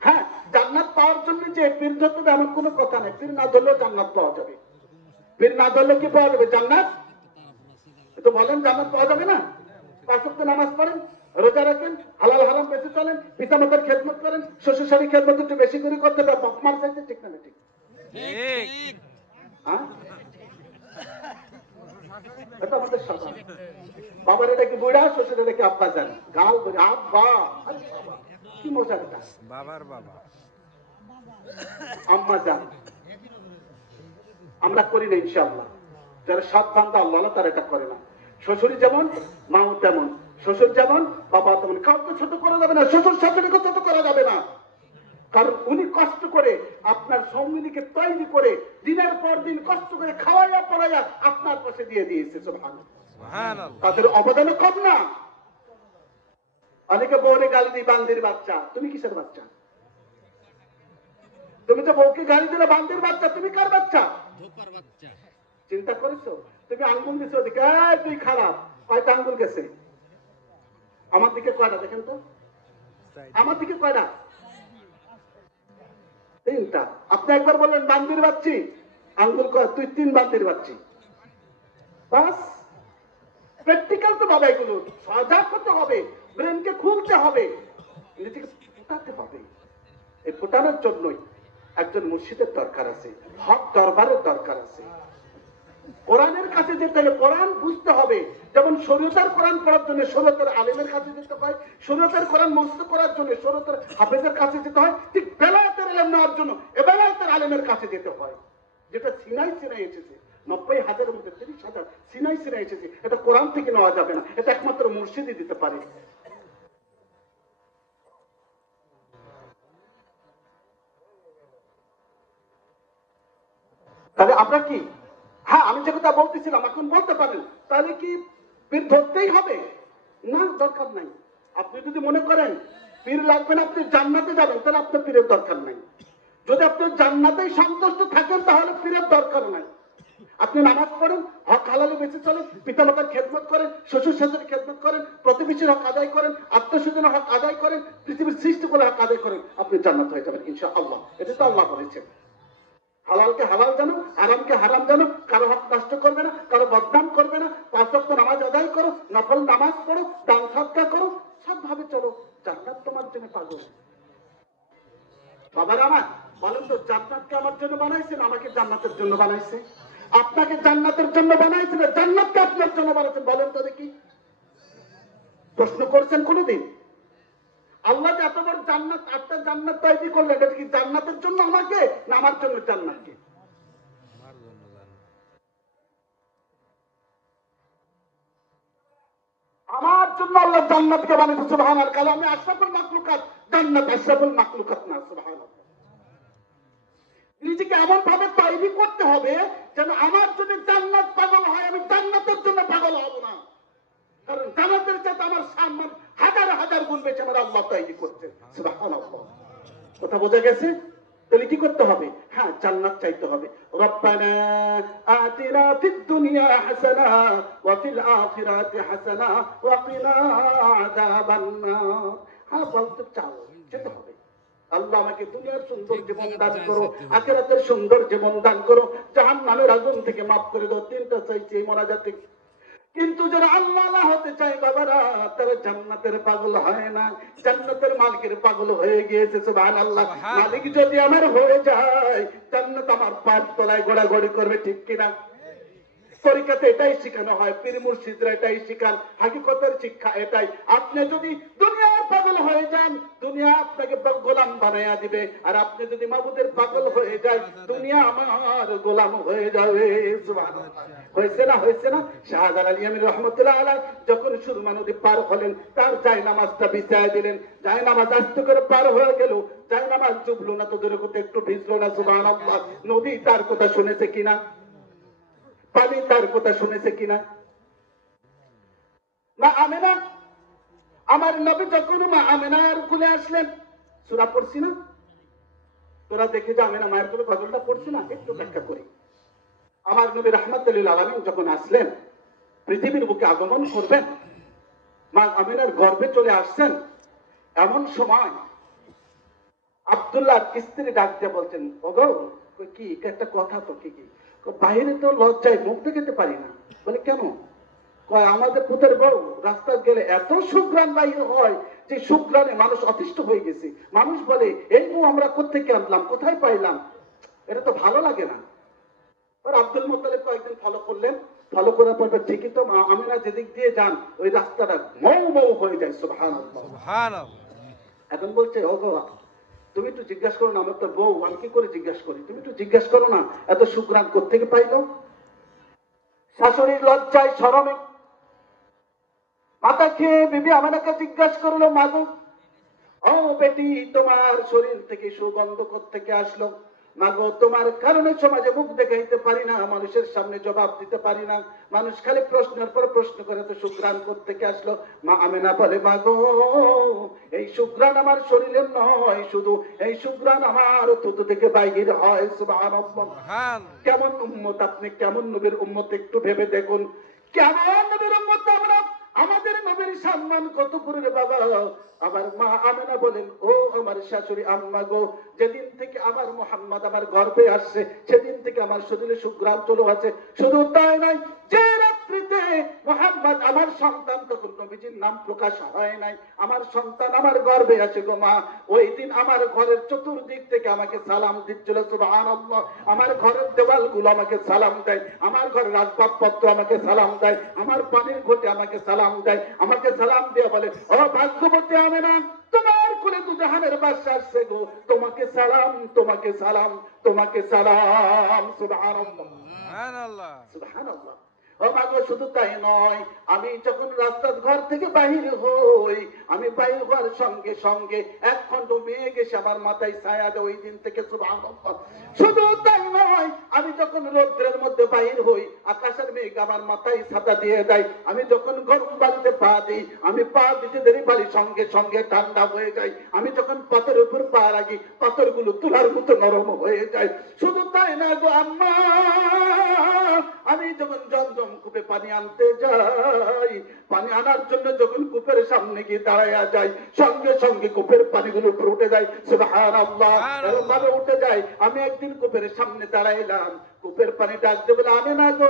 হ্যাঁ, জান্নাত পাওয়ার জন্য যে পীর ধরতে এমন কোনো কথা নেই, পীর না ধরলেও জান্নাত পাওয়া যাবে। পীর না ধরলে কি পাওয়া যাবে? জান্নাত। তো বলেন জান্নাত পাওয়া যাবে না? 5 ওয়াক্ত নামাজ পড়েন, রোজা রাখেন, হালাল হারাম বেঁচে চলেন, পিতামাতার খেদমত করেন, শ্বশুর শাশুড়ির খেদমত একটু বেশি করে করতে হবে, বকমার চাইতে, ঠিক না? ঠিক। এটা আমাদের সাধারণ। বাবার এটা কি বুড়া, শ্বশুর এটা কি আব্বা জান, গাল ধরে আব্বা, কি মজা এটা। বাবার বাবা আম্মা জান আমরা করি না ইনশাআল্লাহ। যারা সৎ বান্দা আল্লাহ তারা এটা করে না। শ্বশুর যেমন মাও তেমন, শ্বশুর যেমন বাবা তেমন। কাউকে ছোট করা যাবে না, শ্বশুর শাশুড়িকে ছোট করা যাবে না। কারণ উনি কষ্ট করে আপনার সঙ্গিনীকে তৈরি করে দিনের পর দিন কষ্ট করে খাওয়াইয়া পড়াইয়া আপনার পাশে দিয়ে দিয়েছে। সুবহানাল্লাহ। তাদের অবদান কম না। অনেকে বউরে গালি দিই, বান্দির বাচ্চা। তুমি কিসের বাচ্চা? তুমি তো বউকে গালি দিলে বান্দির বাচ্চা, তুমি কার বাচ্চা? চিন্তা করেছো? তুমি আঙ্গুল দিছো ওদিকে, তুই খারাপ, কয়টা আঙ্গুল গেছে? আমার দিকে কয়টা দেখেন তো, আমার দিকে কয়টা? 3টা। আপনি একবার বললেন বান্দির বাচ্চি, আঙ্গুল কয়, তুই 3 বান্দির বাচ্চি। বাস, প্র্যাকটিক্যাল তো বাবা, এগুলো সজাগ করতে হবে, ব্রেনকে খুলতে হবে, নিজেকে ফোটাতে হবে। এই ফোটানোর জন্যই একজন মুর্শিদের দরকার আছে, হক দরবারের দরকার আছে। কোরআনের কাছে যেতে হলে কোরআন বুঝতে হবে। যেমন শরীয়তের কোরআন পড়ার জন্য শরীয়তের আলেমের কাছে যেতে হয়, শরীয়তের কোরআন মুখস্থ করার জন্য শরীয়তের হাফেজের কাছে যেতে হয়, ঠিক বেলায়েতের ইলম নেওয়ার জন্য বেলায়েতের আলেমের কাছে যেতে হয়। যেটা সিনাই এসেছে, 90,000-এর মধ্যে 30,000 সিনাই এসেছে, এটা কোরআন থেকে নেওয়া যাবে না, এটা একমাত্র মুর্শিদই দিতে পারে। তাহলে আপনার কি, হ্যাঁ আমি যে কথা বলতেছিলাম এখন বলতে পারেন, তাহলে কি পীর ধরতেই হবে? না, দরকার নাই। আপনি যদি মনে করেন পীর লাগবে না, আপনি জান্নাতে যাবেন, তাহলে আপনার পীরের দরকার নাই। যদি আপনি জান্নাতেই সন্তুষ্ট থাকেন তাহলে পীরের দরকার নাই। আপনি নামাজ পড়েন, হক হালালে বেঁচে চলেন, পিতামাতার খেদমত করেন, শ্বশুর শাশুড়ির খেদমত করেন, প্রতিবেশীর হক আদায় করেন, আত্মীয়স্বজনের হক আদায় করেন, পৃথিবীর সৃষ্টি করে হক আদায় করেন, আপনি জান্নাত হয়ে যাবেন ইনশাআল্লাহ। এটা তো আল্লাহ বলেছেন। হালালকে হালাল জানো, হারামকে হারাম জানো, কারো হক নষ্ট করবে না, কারো বদনাম করবে না, 5 ওয়াক্ত নামাজ আদায় করো, নফল নামাজ পড়ো, দান সদকা করো, সবভাবে চলো, জান্নাত তোমার জন্য পাগল। বাবার আমার বলেন তো, জান্নাতকে আমার জন্য বানাইছেন, আমাকে জান্নাতের জন্য বানাইছে? আপনাকে জান্নাতের জন্য বানাইছেন, জান্নাতকে আপনার জন্য বানাইছেন? বলেন তো দেখি, প্রশ্ন করছেন কোনদিন? আল্লাহ যে এত বড় জান্নাত, 8টা জান্নাত তৈরি করলেন, এটা কি জান্নাতের জন্য আমাকে, না আমার জন্য জান্নাতকে? আমার জন্য আল্লাহ জান্নাতকে বানিয়েছে, সুবহানাল্লাহ। কাল আমি আশরাফুল মাখলুকাত, জান্নাত আশরাফুল মাখলুকাত না, সুবহানাল্লাহ। নিজেকে এমন ভাবে তৈরি করতে হবে যেন আমার জন্য জান্নাত পাগল হয়, আমি জান্নাতের জন্য পাগল হব না। কারণ জান্নাতের চাইতে আমার সম্মান হাজার হাজার গুণ বেশি আমার আল্লাহ তৈরি করছে, সুবহানাল্লাহ। কথা বোঝা গেছে? তাহলে কি করতে হবে? হ্যাঁ, জান্নাত চাইতে হবে। রব্বানা আতিনা ফিদ দুনিয়া হাসানা ওয়া ফিল আখিরাতি হাসানা ওয়া কিনা আযাবান নার। হ্যাঁ, বলতে চাও, যেতে হবে। আল্লাহ আমাকে দুনিয়ার সুন্দর জীবন দান করো, আখিরাতের সুন্দর জীবন দান করো, জাহান্নামের আগুন থেকে মাফ করে দাও। 3টা চাইছি এই মোনাজাতে। কিন্তু যারা আল্লাহ হতে চায় বাবারা, তারা জান্নাতের পাগল হয় না, জান্নাতের মালিকের পাগল হয়ে গিয়েছে, সুবহানাল্লাহ। মালিক যদি আমার হয়ে যায়, জান্নাত আমার পায়ের তলায় গোড়াগড়ি করবে, ঠিক কিনা? তরিকাতে এটাই শেখানো হয়, পীর মুর্শিদরা এটাই শিখান, হাকিকতের শিক্ষা এটাই। আপনি যদি দুনিয়ার পাগল হয়ে যান, দুনিয়া আপনাকে গোলাম বানাইয়া দিবে, আর আপনি যদি মাবুদের পাগল হয়ে যায়, দুনিয়া আমার গোলাম হয়ে যাবে, সুবহানাল্লাহ। হয়েছে না, হয়েছে না? শাহজালাল আলী ইয়ামিনী রহমতুল্লাহ আলাইহি যখন সুরমা নদী পার হলেন, তার জায়নামাজটা বিছায় দিলেন, জায়নামাজ আস্তে করে পার হয়ে গেল, জায়নামাজ ডুবলো না, তোদের কোথাও একটু ভিজলো না, সুবহানাল্লাহ। নদী তার কথা শুনেছে কিনা? পানি তার কথা শুনেছে কিনা? মা আমেনা, আমার নবী যখন মা আমেনার কোলে আসলেন, সূরা পড়ছি না? তোরা দেখে যে আমেনা মায়ের কোলে গজলটা পড়ছি না? একটু ব্যাখ্যা করি। আমার নবী রাহমাতুল লিল আলামিন যখন আসলেন, পৃথিবীর বুকে আগমন করবেন, মা আমেনার গর্ভে চলে আসছেন, এমন সময় আব্দুল্লাহ স্ত্রী ডাক দিয়ে বলছেন, ওগো কি একটা কথা, তো কি? বাইরে তো লজ্জায় মুখ দেখাতে পারি না। বলে কেন? কয় আমাদের পুতের বউ রাস্তা গেলে এত সুগ্রাণ বাহির হয় যে সুগ্রাণে মানুষ অতিষ্ঠ হয়ে গেছে। মানুষ বলে এই বউ আমরা কোত্থেকে আনলাম, কোথায় পাইলাম, এটা তো ভালো লাগে না। আর আব্দুল মুত্তালিব কয়েকদিন ফলো করলেন, ফলো করার পর ঠিকই তো আমিনা যেদিক দিয়ে যান ওই রাস্তাটা মৌ মৌ হয়ে যায়, সুবহানাল্লাহ, সুবহানাল্লাহ। এখন বলছে ওগো তুমি একটু জিজ্ঞাসা করো না, আমার তো বউ, আমি কি করে জিজ্ঞাসা করি, তুমি একটু জিজ্ঞাসা করো না এত সুগ্রাণ কোত্থেকে পাইলো। শাশুড়ির লজ্জায় শরমে মাথা খেয়ে বিবি আমেনাকে জিজ্ঞাসা করলো, মাগো ও বেটি, তোমার শরীর থেকে সুগন্ধ কোত্থেকে আসলো? মাগো তোমার কারণে সমাজে মুখ দেখাইতে পারি না, মানুষের সামনে জবাব দিতে পারি না, মানুষ খালি প্রশ্নের পর প্রশ্ন করে, তো সুগ্রাণ কোত্থেকে আসলো? মা আমেনা বলে, মাগো এই সুগ্রাণ আমার শরীরের নয়, শুধু এই সুগ্রাণ আমার থুতু থেকে বাইরে হয়, সুবহানাল্লাহ। কেমন উম্মত আপনি, কেমন নবীর উম্মত একটু ভেবে দেখুন, কেমন নবীর উম্মত আমরা। আমাদের নবীর সম্মান কত করে রে বাবা। আমার মা আমেনা বলেন, ও আমার শাশুড়ি আম্মা গো, যেদিন থেকে আমার মুহাম্মদ আমার গর্ভে আসছে, সেদিন থেকে আমার শরীরে সুগ্রাণ চলে আছে। শুধু তাই নয়, যে রাত্রিতে মুহাম্মদ আমার সন্তান, তখন নবীজির নাম প্রকাশ হয় নাই, আমার সন্তান আমার গর্ভে আছে গো মা, ওই দিন আমার ঘরের চতুর্দিক থেকে আমাকে সালাম দিচ্ছিল, সুবহানাল্লাহ। আমার ঘরের দেওয়ালগুলো আমাকে সালাম দেয়, আমার ঘরের আসবাবপত্র আমাকে সালাম দেয়, আমার পানির ঘটে আমাকে সালাম দেয়, আমাকে সালাম দিয়ে বলে, ও ভাগ্যবতী আমেনা, তোমার কোলে দুজাহানের বাদশা আসছে গো, তোমাকে সালাম, তোমাকে সালাম, তোমাকে সালাম, সুবহানাল্লাহ, সুবহানাল্লাহ, সুবহানাল্লাহ। ও মাগো শুধু তাই নয়, আমি যখন রাস্তার ঘর থেকে বাহির হই, আমি বাহির হওয়ার সঙ্গে সঙ্গে এক খণ্ড মেঘ এসে আমার মাথায় ছায়া দেয় ওই দিন থেকে। সুবহানাল্লাহ। শুধু তাই নয়, আমি যখন রৌদ্রের মধ্যে বাহির হই, আকাশের মেঘ আমার মাথায় ছাতা দিয়ে দেয়। আমি যখন গরম বাড়িতে পা দিই, আমি পা দিতে দেরি বাড়ি সঙ্গে সঙ্গে ঠান্ডা হয়ে যায়। আমি যখন পাথরের উপর পা রাখি, পাথরগুলো তুলার মতো নরম হয়ে যায়। শুধু তাই না গো আম্মা, আমি যখন জমজম কূপে পানি আনতে যাই, পানি আনার জন্য যখন কূপের সামনে গিয়ে দাঁড়ায়া যাই, সঙ্গে সঙ্গে কূপের পানিগুলো উপরে উঠে যায়। সুবহানাল্লাহ, এরকম ভাবে উঠে যায়। আমি একদিন কূপের সামনে দাঁড়াইলাম, কূপের পানি ডাকতে বলে, আমি না গো,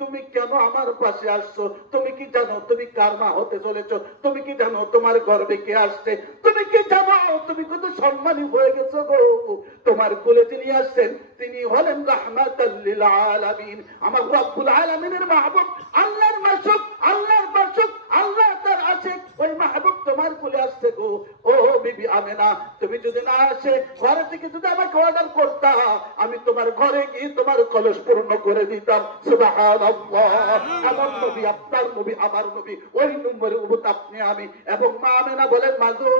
তুমি কেন আমার পাশে আসছো? তুমি কি জানো তুমি কার মা হতে চলেছ? তুমি কি জানো তোমার গর্বে কে আসছে? তুমি কি জানো তুমি কত সম্মানী হয়ে গেছো গো? তোমার কোলে যিনি আসছেন তিনি হলেন রাহমাতাল লিল আলামিন, আমার রব্বুল আলামিনের মাহবুব, আল্লাহর মাসুক, আল্লাহর মাসুক, আল্লাহ তার আশিক, ওই মাহবুব তোমার কোলে আসছে গো। ও বিবি আমেনা, তুমি যদি না আসে ঘরে থেকে যদি আমাকে অর্ডার করতা, আমি তোমার ঘরে গিয়ে তোমার কলস পূর্ণ করে দিতাম। সুবহানাল্লাহ, আমার নবী, আপনার নবী, আমার নবী, ওই নম্বরে উম্মত আপনি আমি। এবং মা আমেনা বলেন, মাগো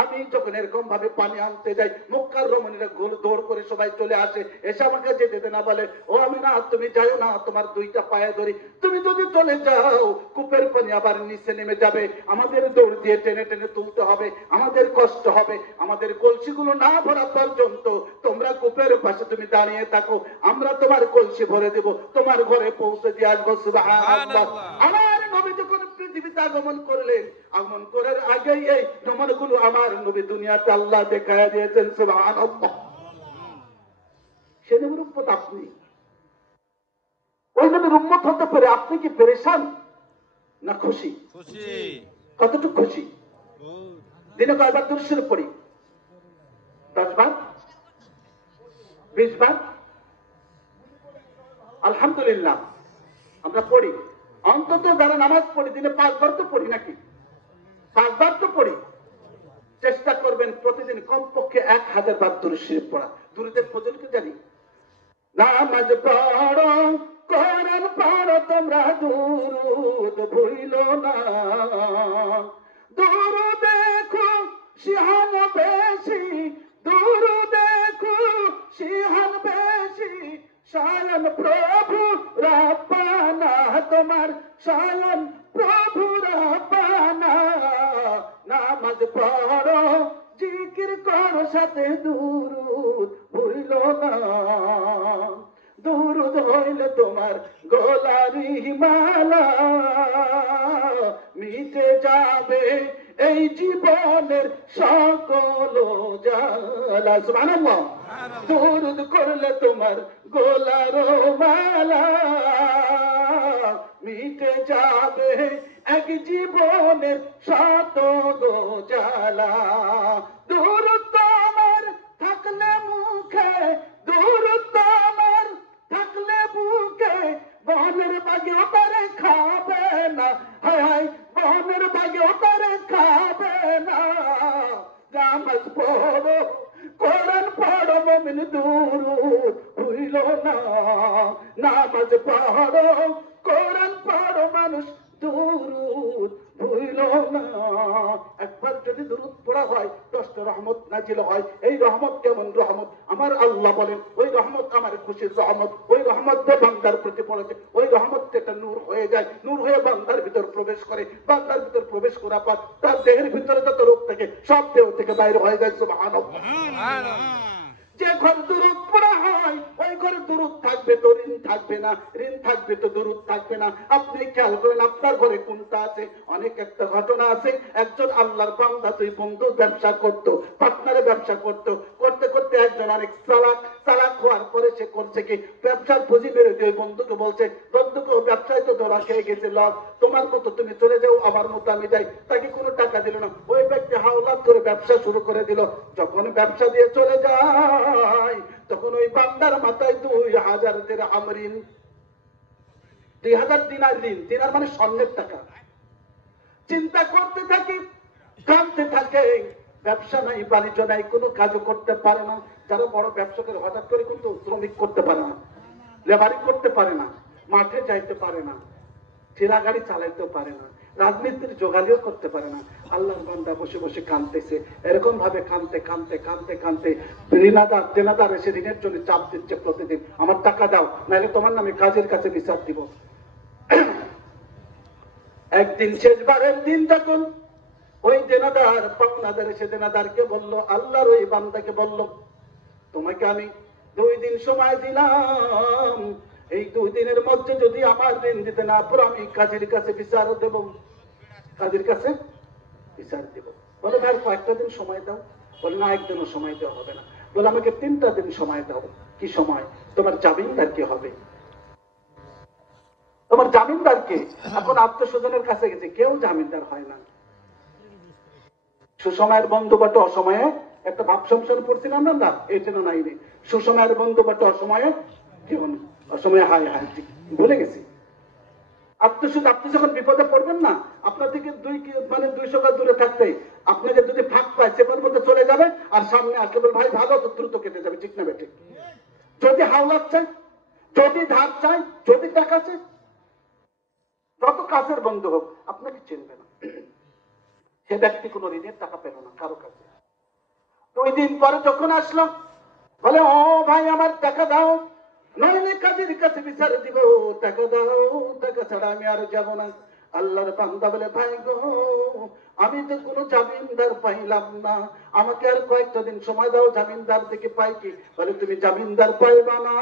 আমি যখন এরকম ভাবে পানি আনতে যাই, মক্কার রমণীরা গোল দৌড় করে সবাই চলে আসে, এসে আমাকে যেতে না বলে, ও আমেনা তুমি যাও না, তোমার দুইটা পায়ে ধরি, তুমি যদি চলে যাও কূপের পানি আবার নিচে নেমে যাবে, আমাদের দৌড় দিয়ে টেনে টেনে তুলতে হবে, আমাদের কষ্ট হবে, আমাদের কলসিগুলো না ভরা পর্যন্ত তোমরা কূপের পাশে তুমি দাঁড়িয়ে থাকো, আমরা তোমার কলসি ভরে দেব, তোমার ঘরে পৌঁছে দিয়ে আসবো। সুবহানাল্লাহ। আমার নবী যখন পৃথিবীতে আগমন করলেন, আগমন করার আগেই এই নমুনাগুলো আমার নবী দুনিয়াতে আল্লাহ দেখায় দিয়েছেন। সুবহানাল্লাহ। সে নবীর উম্মত আপনি, ওই নবীর উম্মত হতে পারে আপনি কি পেরেশান না খুশি? কতটুকু খুশি? দিনে কয়বার দুরূদ শরীফ পড়ি? 10 বার, 20 বার? আলহামদুলিল্লাহ আমরা পড়ি। অন্তত যারা নামাজ পড়ি দিনে 5 বার তো পড়ি, নাকি? 5 বার তো পড়ি। চেষ্টা করবেন প্রতিদিন কমপক্ষে 1000 বার দুরূদ শরীফ পড়া। দুরূদের ফজিলত জানি। নামাজ পড়ো, কোরআন পড়ো, তোমরা দুরূদ ভুলো না। দুরূদ দেখো শিহান বেশি, দুরূদ দেখো শিহান বেশি, শায়ন প্রভু রাব্বানা, তোমার শায়ন প্রভু রাব্বানা। নামাজ পড়ো, জিকির করো, সাথে দুরূদ ভুলো না। দুরূদ হইলে তোমার গলারি মালা, মিটে যাবে এই জীবনের সকল জ্বালা। সুবহানাল্লাহ। দুরূদ করলে তোমার গলার মালা, মিটে যাবে এক জীবনের শত জ্বালা। দুরূদ তোমার থাকলে মুখে, দুরূদ তোমার থাকলে বুকে, বনের বাগে ওটারে খাবে না, হায় হায় বনের বাগে ওটারে খাবে না। নামাজ পড়ো, কোরআন পড়ো, মুমিন দুরূদ ভুলো না। নামাজ পড়ো, কোরআন পড়ো, মানুষ দুরূদ ভুলো না। একবার যদি দুরূদ পড়া হয় 10টা রহমত নাজিল হয়। এই রহমত কেমন রহমত? আমার আল্লাহ বলেন, ওই রহমত আমার খুশির রহমত, ওই রহমত যে বান্দার প্রতি পড়েছে, ওই রহমত যেটা নূর হয়ে যায়, নূর হয়ে বান্দার ভিতর প্রবেশ করে, বান্দার ভিতর প্রবেশ করার পর তার দেহের ভিতরে যত রোগ থাকে সব দেহ থেকে বাইরে হয়ে যায়। সুবহানাল্লাহ। যে ঘর দুরূদ পড়া হয় ওই ঘরে দুরূদ থাকবে তো ঋণ থাকবে না, ঋণ থাকবে তো দুরূদ থাকবে না। আপনি খেয়াল করেন আপনার ঘরে কোনটা আছে। অনেক একটা ঘটনা আছে, একজন আল্লাহর বান্দা দুই বন্ধু ব্যবসা করতো, পার্টনারে ব্যবসা করতো, করতে করতে একজন অনেক চালাক, চালাক হওয়ার পরে সে করছে কি, ব্যবসার পুঁজি বেড়ে দিয়ে বন্ধুকে বলছে, বন্ধুকে ব্যবসায় তো ধরা খেয়ে গেছে, লস, তোমার মতো তুমি চলে যাও, আমার মতো আমি যাই। তাকে কোনো টাকা দিল না, ওই ব্যক্তি হাওলাত করে ব্যবসা শুরু করে দিল। যখন ব্যবসা দিয়ে চলে যায় তখন ওই বান্দার মাথায় 2000 দিরহাম ঋণ, 2000 দিনার ঋণ। দিনার মানে স্বর্ণের টাকা। চিন্তা করতে থাকি, কাঁদতে থাকে, ব্যবসা নাই, বাণিজ্য নাই, কোনো কাজও করতে পারে না। যারা বড় ব্যবসা করে হঠাৎ করে কিন্তু শ্রমিক করতে পারে না, লেবারি করতে পারে না, মাঠে যাইতে পারে না, ঠেলা গাড়ি চালাইতেও পারে না, রাজনীতির যোগালিও করতে পারে না। আল্লাহর বান্দা বসে বসে কাঁদতেছে, এরকম ভাবে কাঁদতে কাঁদতে কাঁদতে কাঁদতে ঋণাদার দেনাদার এসে ঋণের জন্য চাপ দিচ্ছে প্রতিদিন, আমার টাকা দাও, নাহলে তোমার নামে কাজের কাছে বিচার দিব। একদিন শেষবারের দিন যখন ওই দেনাদার পাওনাদার এসে দেনাদারকে বলল, আল্লাহর ওই বান্দাকে বলল, তোমাকে আমি 2 দিন সময় দিলাম, এই 2 দিনের মধ্যে যদি আমার ঋণ দিতে না পারো আমি কাজীর কাছে বিচার দেব, কাজীর কাছে বিচার দেব। বলে ভাই কয়েকটা দিন সময় দাও। বলে না, একদিনও সময় দেওয়া হবে না। বলে আমাকে 3টা দিন সময় দাও। কি সময়? তোমার জামিনদার কে হবে, তোমার জামিনদার কে? এখন আত্মস্বজনের কাছে গেছে, কেউ জামিনদার হয় না। সুসময়ের বন্ধু বাটে অসময়ে, একটা ভাব সংসার পড়ছিলাম না, এই জন্য নাই রে, সুসময়ের বন্ধু বাটে অসময়ে জীবন, অসময়ে হায় হায়, ভুলে গেছি। আত্মসুদ, আপনি যখন বিপদে পড়বেন না, আপনার থেকে 200 গজ দূরে থাকতে আপনাকে যদি ফাঁক পায় চেপার মধ্যে চলে যাবে, আর সামনে আসলে বল ভাই ভালো তো, দ্রুত কেটে যাবে, ঠিক না বেটে? যদি হাওলাত চাই, যদি ধার চাই, যদি টাকা চাই, যত কাছের বন্ধু হোক আপনাকে চিনবে না। সে ব্যক্তি কোনো ঋণের টাকা পেল না কারো কাছে। 2 দিন পরে যখন আসলো, বলে ও ভাই আমার টাকা দাও, নইলে কাজের কাছে বিচার দিব, টাকা দাও, টাকা ছাড়া আমি আর যাব না। আল্লাহর বান্দা বলে, ভাই গো আমি তো কোনো জামিনদার পাইলাম না, আমাকে আর কয়েকটা দিন সময় দাও, জামিনদার থেকে পাই কি? বলে তুমি জামিনদার পাইবা না,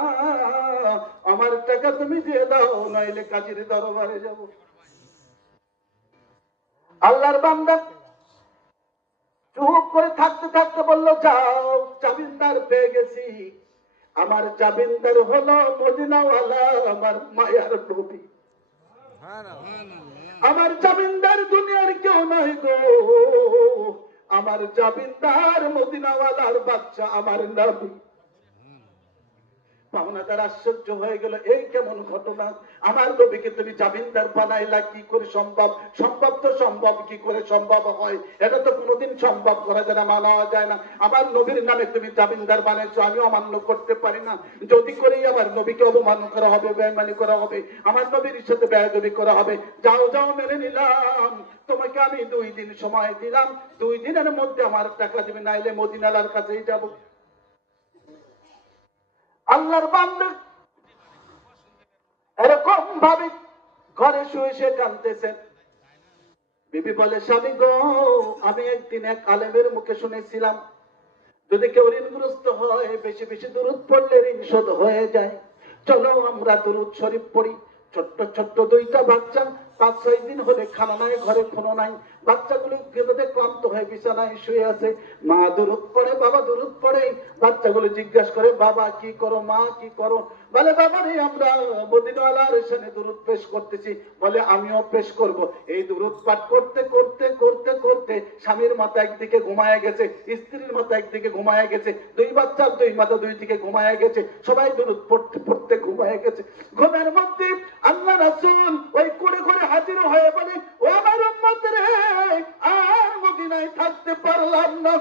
আমার টাকা তুমি দিয়ে দাও, নইলে কাজীর দরবারে যাব। আল্লাহর বান্দা চুপ করে থাকতে থাকতে বলল, যাও, জামিনদার পেয়ে গেছি। আমার জামিনদার হলো মদিনাওয়ালা, আমার মায়ার নবী। আমার জামিনদার দুনিয়ার কেউ নয় গো, আমার জামিনদার মদিনাওয়ালার বাচ্চা, আমার নবী। পাওনাদার আশ্চর্য হয়ে গেল, এই কেমন ঘটনা, আমার নবীকে তুমি জামিনদার বানাইলা, কি করে সম্ভব? সম্ভব তো সম্ভব, কি করে সম্ভব হয়? এটা তো কোনোদিন সম্ভব করা যায় না, মানা যায় না। আমার নবীর নামে তুমি জামিনদার বানাইছো, আমি অমান্য করতে পারি না। যদি করেই আমার নবীকে অপমান করা হবে, বেঈমানি করা হবে, আমার নবীর সাথে বেয়াদবি করা হবে। যাও যাও, মেনে নিলাম, তোমাকে আমি 2 দিন সময় দিলাম, 2 দিনের মধ্যে আমার টাকা দিবে, নাইলে মদিনালার কাছেই যাব। আল্লাহর বান্দা এরকম ভাবে ঘরে শুয়ে সে কাঁদতেছেন। বিবি বলে, স্বামী গো, আমি একদিন এক আলেমের মুখে শুনেছিলাম, যদি কেউ ঋণগ্রস্ত হয় বেশি বেশি দুরূদ পড়লে ঋণ শোধ হয়ে যায়। চলো আমরা দুরূদ শরীফ পড়ি। ছোট্ট ছোট্ট 2টা বাচ্চা, 5-6 দিন হলে খানা নাই, ঘরে কোনো নাই, বাচ্চাগুলো কেঁদে ক্লান্ত হয়ে বিছানায় শুয়ে আছে। মা দুরূদ পড়ে, বাবা দুরূদ পড়ে। বাচ্চাগুলো জিজ্ঞাসা করে, বাবা কি করো, মা কি করো? বলে, বাবা রে আমরা মদিনাওয়ালার সামনে দুরূদ পেশ করতেছি। বলে, আমিও পেশ করব। এই দুরূদ পাঠ করতে করতে করতে করতে স্বামীর মাথা একদিকে ঘুমায় গেছে, স্ত্রীর মাথা একদিকে ঘুমায় গেছে, 2 বাচ্চার 2 মাথা 2 দিকে ঘুমায় গেছে, সবাই দুরূদ পড়তে পড়তে ঘুমায় গেছে। ঘুমের মধ্যে আল্লাহ রাসূল ওই কুড়ে করে হাজির হয়ে বলে, ও আমার উম্মত রে, আর মদিনায় থাকতে পারলাম না।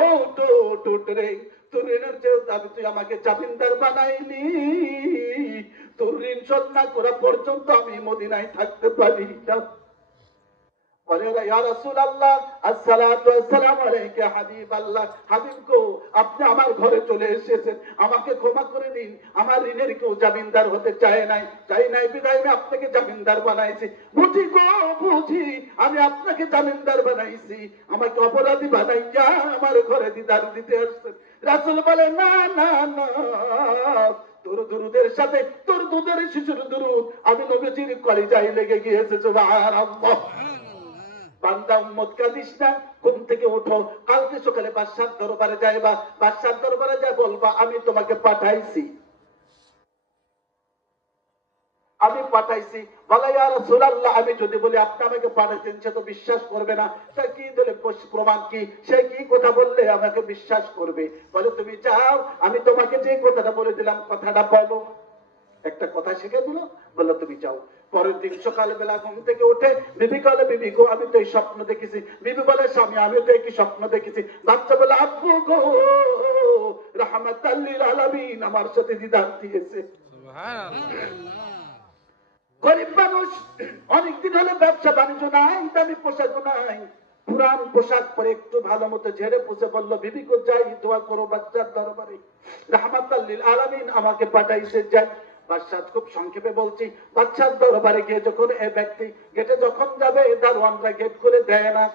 ও টুট রে, তোর ঋণের যে দাবি তুই আমাকে জামিনদার বানাইলি, তোর ঋণ শোধ না করা পর্যন্ত আমি মদিনায় থাকতে পারি না। বলে, ইয়া রাসূলুল্লাহ, আসসালাতু ওয়াসসালামু আলাইকা হাবিবাল্লাহ, হাবিব গো আপনি আমার ঘরে চলে এসেছেন, আমাকে ক্ষমা করে দিন, আমার ঋণের কেউ জামিনদার হতে চায় নাই বিদায় আমি আপনাকে জামিনদার বানাইছি। বুঝি গো বুঝি, আমি আপনাকে জামিনদার বানাইছি, আমাকে অপরাধী বানাইয়া আমার ঘরে দিদার দিতে আসছেন। রাসূল বলে, না না না, তোর দুরুদের সাথে তোর দুধের শিশুর দুরুদ আমি নবীজির কলিজায় লেগে গিয়েছে। সুবহানাল্লাহ। বান্দা উম্মত কাঁদিস না, ঘুম থেকে উঠো, কালকে সকালে বাদশার দরবারে যাইবা, বাদশার দরবারে যা বলবা আমি তোমাকে পাঠাইছি, আমি পাঠাইছি। বলে, ইয়া রাসূলুল্লাহ, আমি যদি বলি আপনি আমাকে পাঠাইছেন, সে তো বিশ্বাস করবে না। তা কি বলে, প্রমাণ কি? সে কি কথা বললে আমাকে বিশ্বাস করবে? বলে, তুমি যাও, আমি তোমাকে যে কথাটা বলে দিলাম কথাটা বলো। একটা কথা শিখে দিল, বললো তুমি যাও। পরের দিন সকালবেলা ঘুম থেকে উঠে বিবি বলে, বিবি গো আমি তো এই স্বপ্ন দেখেছি। বিবি বলে, স্বামী আমি তো একই স্বপ্ন দেখেছি। বাচ্চা বলে, আব্বু গো রাহমাতাল লিল আলামিন আমার সাথে দিদার দিয়েছে। গরিব মানুষ, অনেকদিন হলে ব্যবসা বাণিজ্য নাই, দামি পোশাক নাই, পুরান পোশাক পরে একটু ভালো মতো ঝেড়ে পুষে বললো বিবি কো যাই দোয়া করো বাচ্চার দরবারে, রাহমাতাল লিল আলামিন আমাকে পাঠাইছে, যাই। বাদশাহ খুব সংক্ষেপে বলছি, বাচ্চার দরবারে গিয়ে যখন এ ব্যক্তি গেটে যখন যাবে, দারোয়ানরা গেট খুলে দেয় না।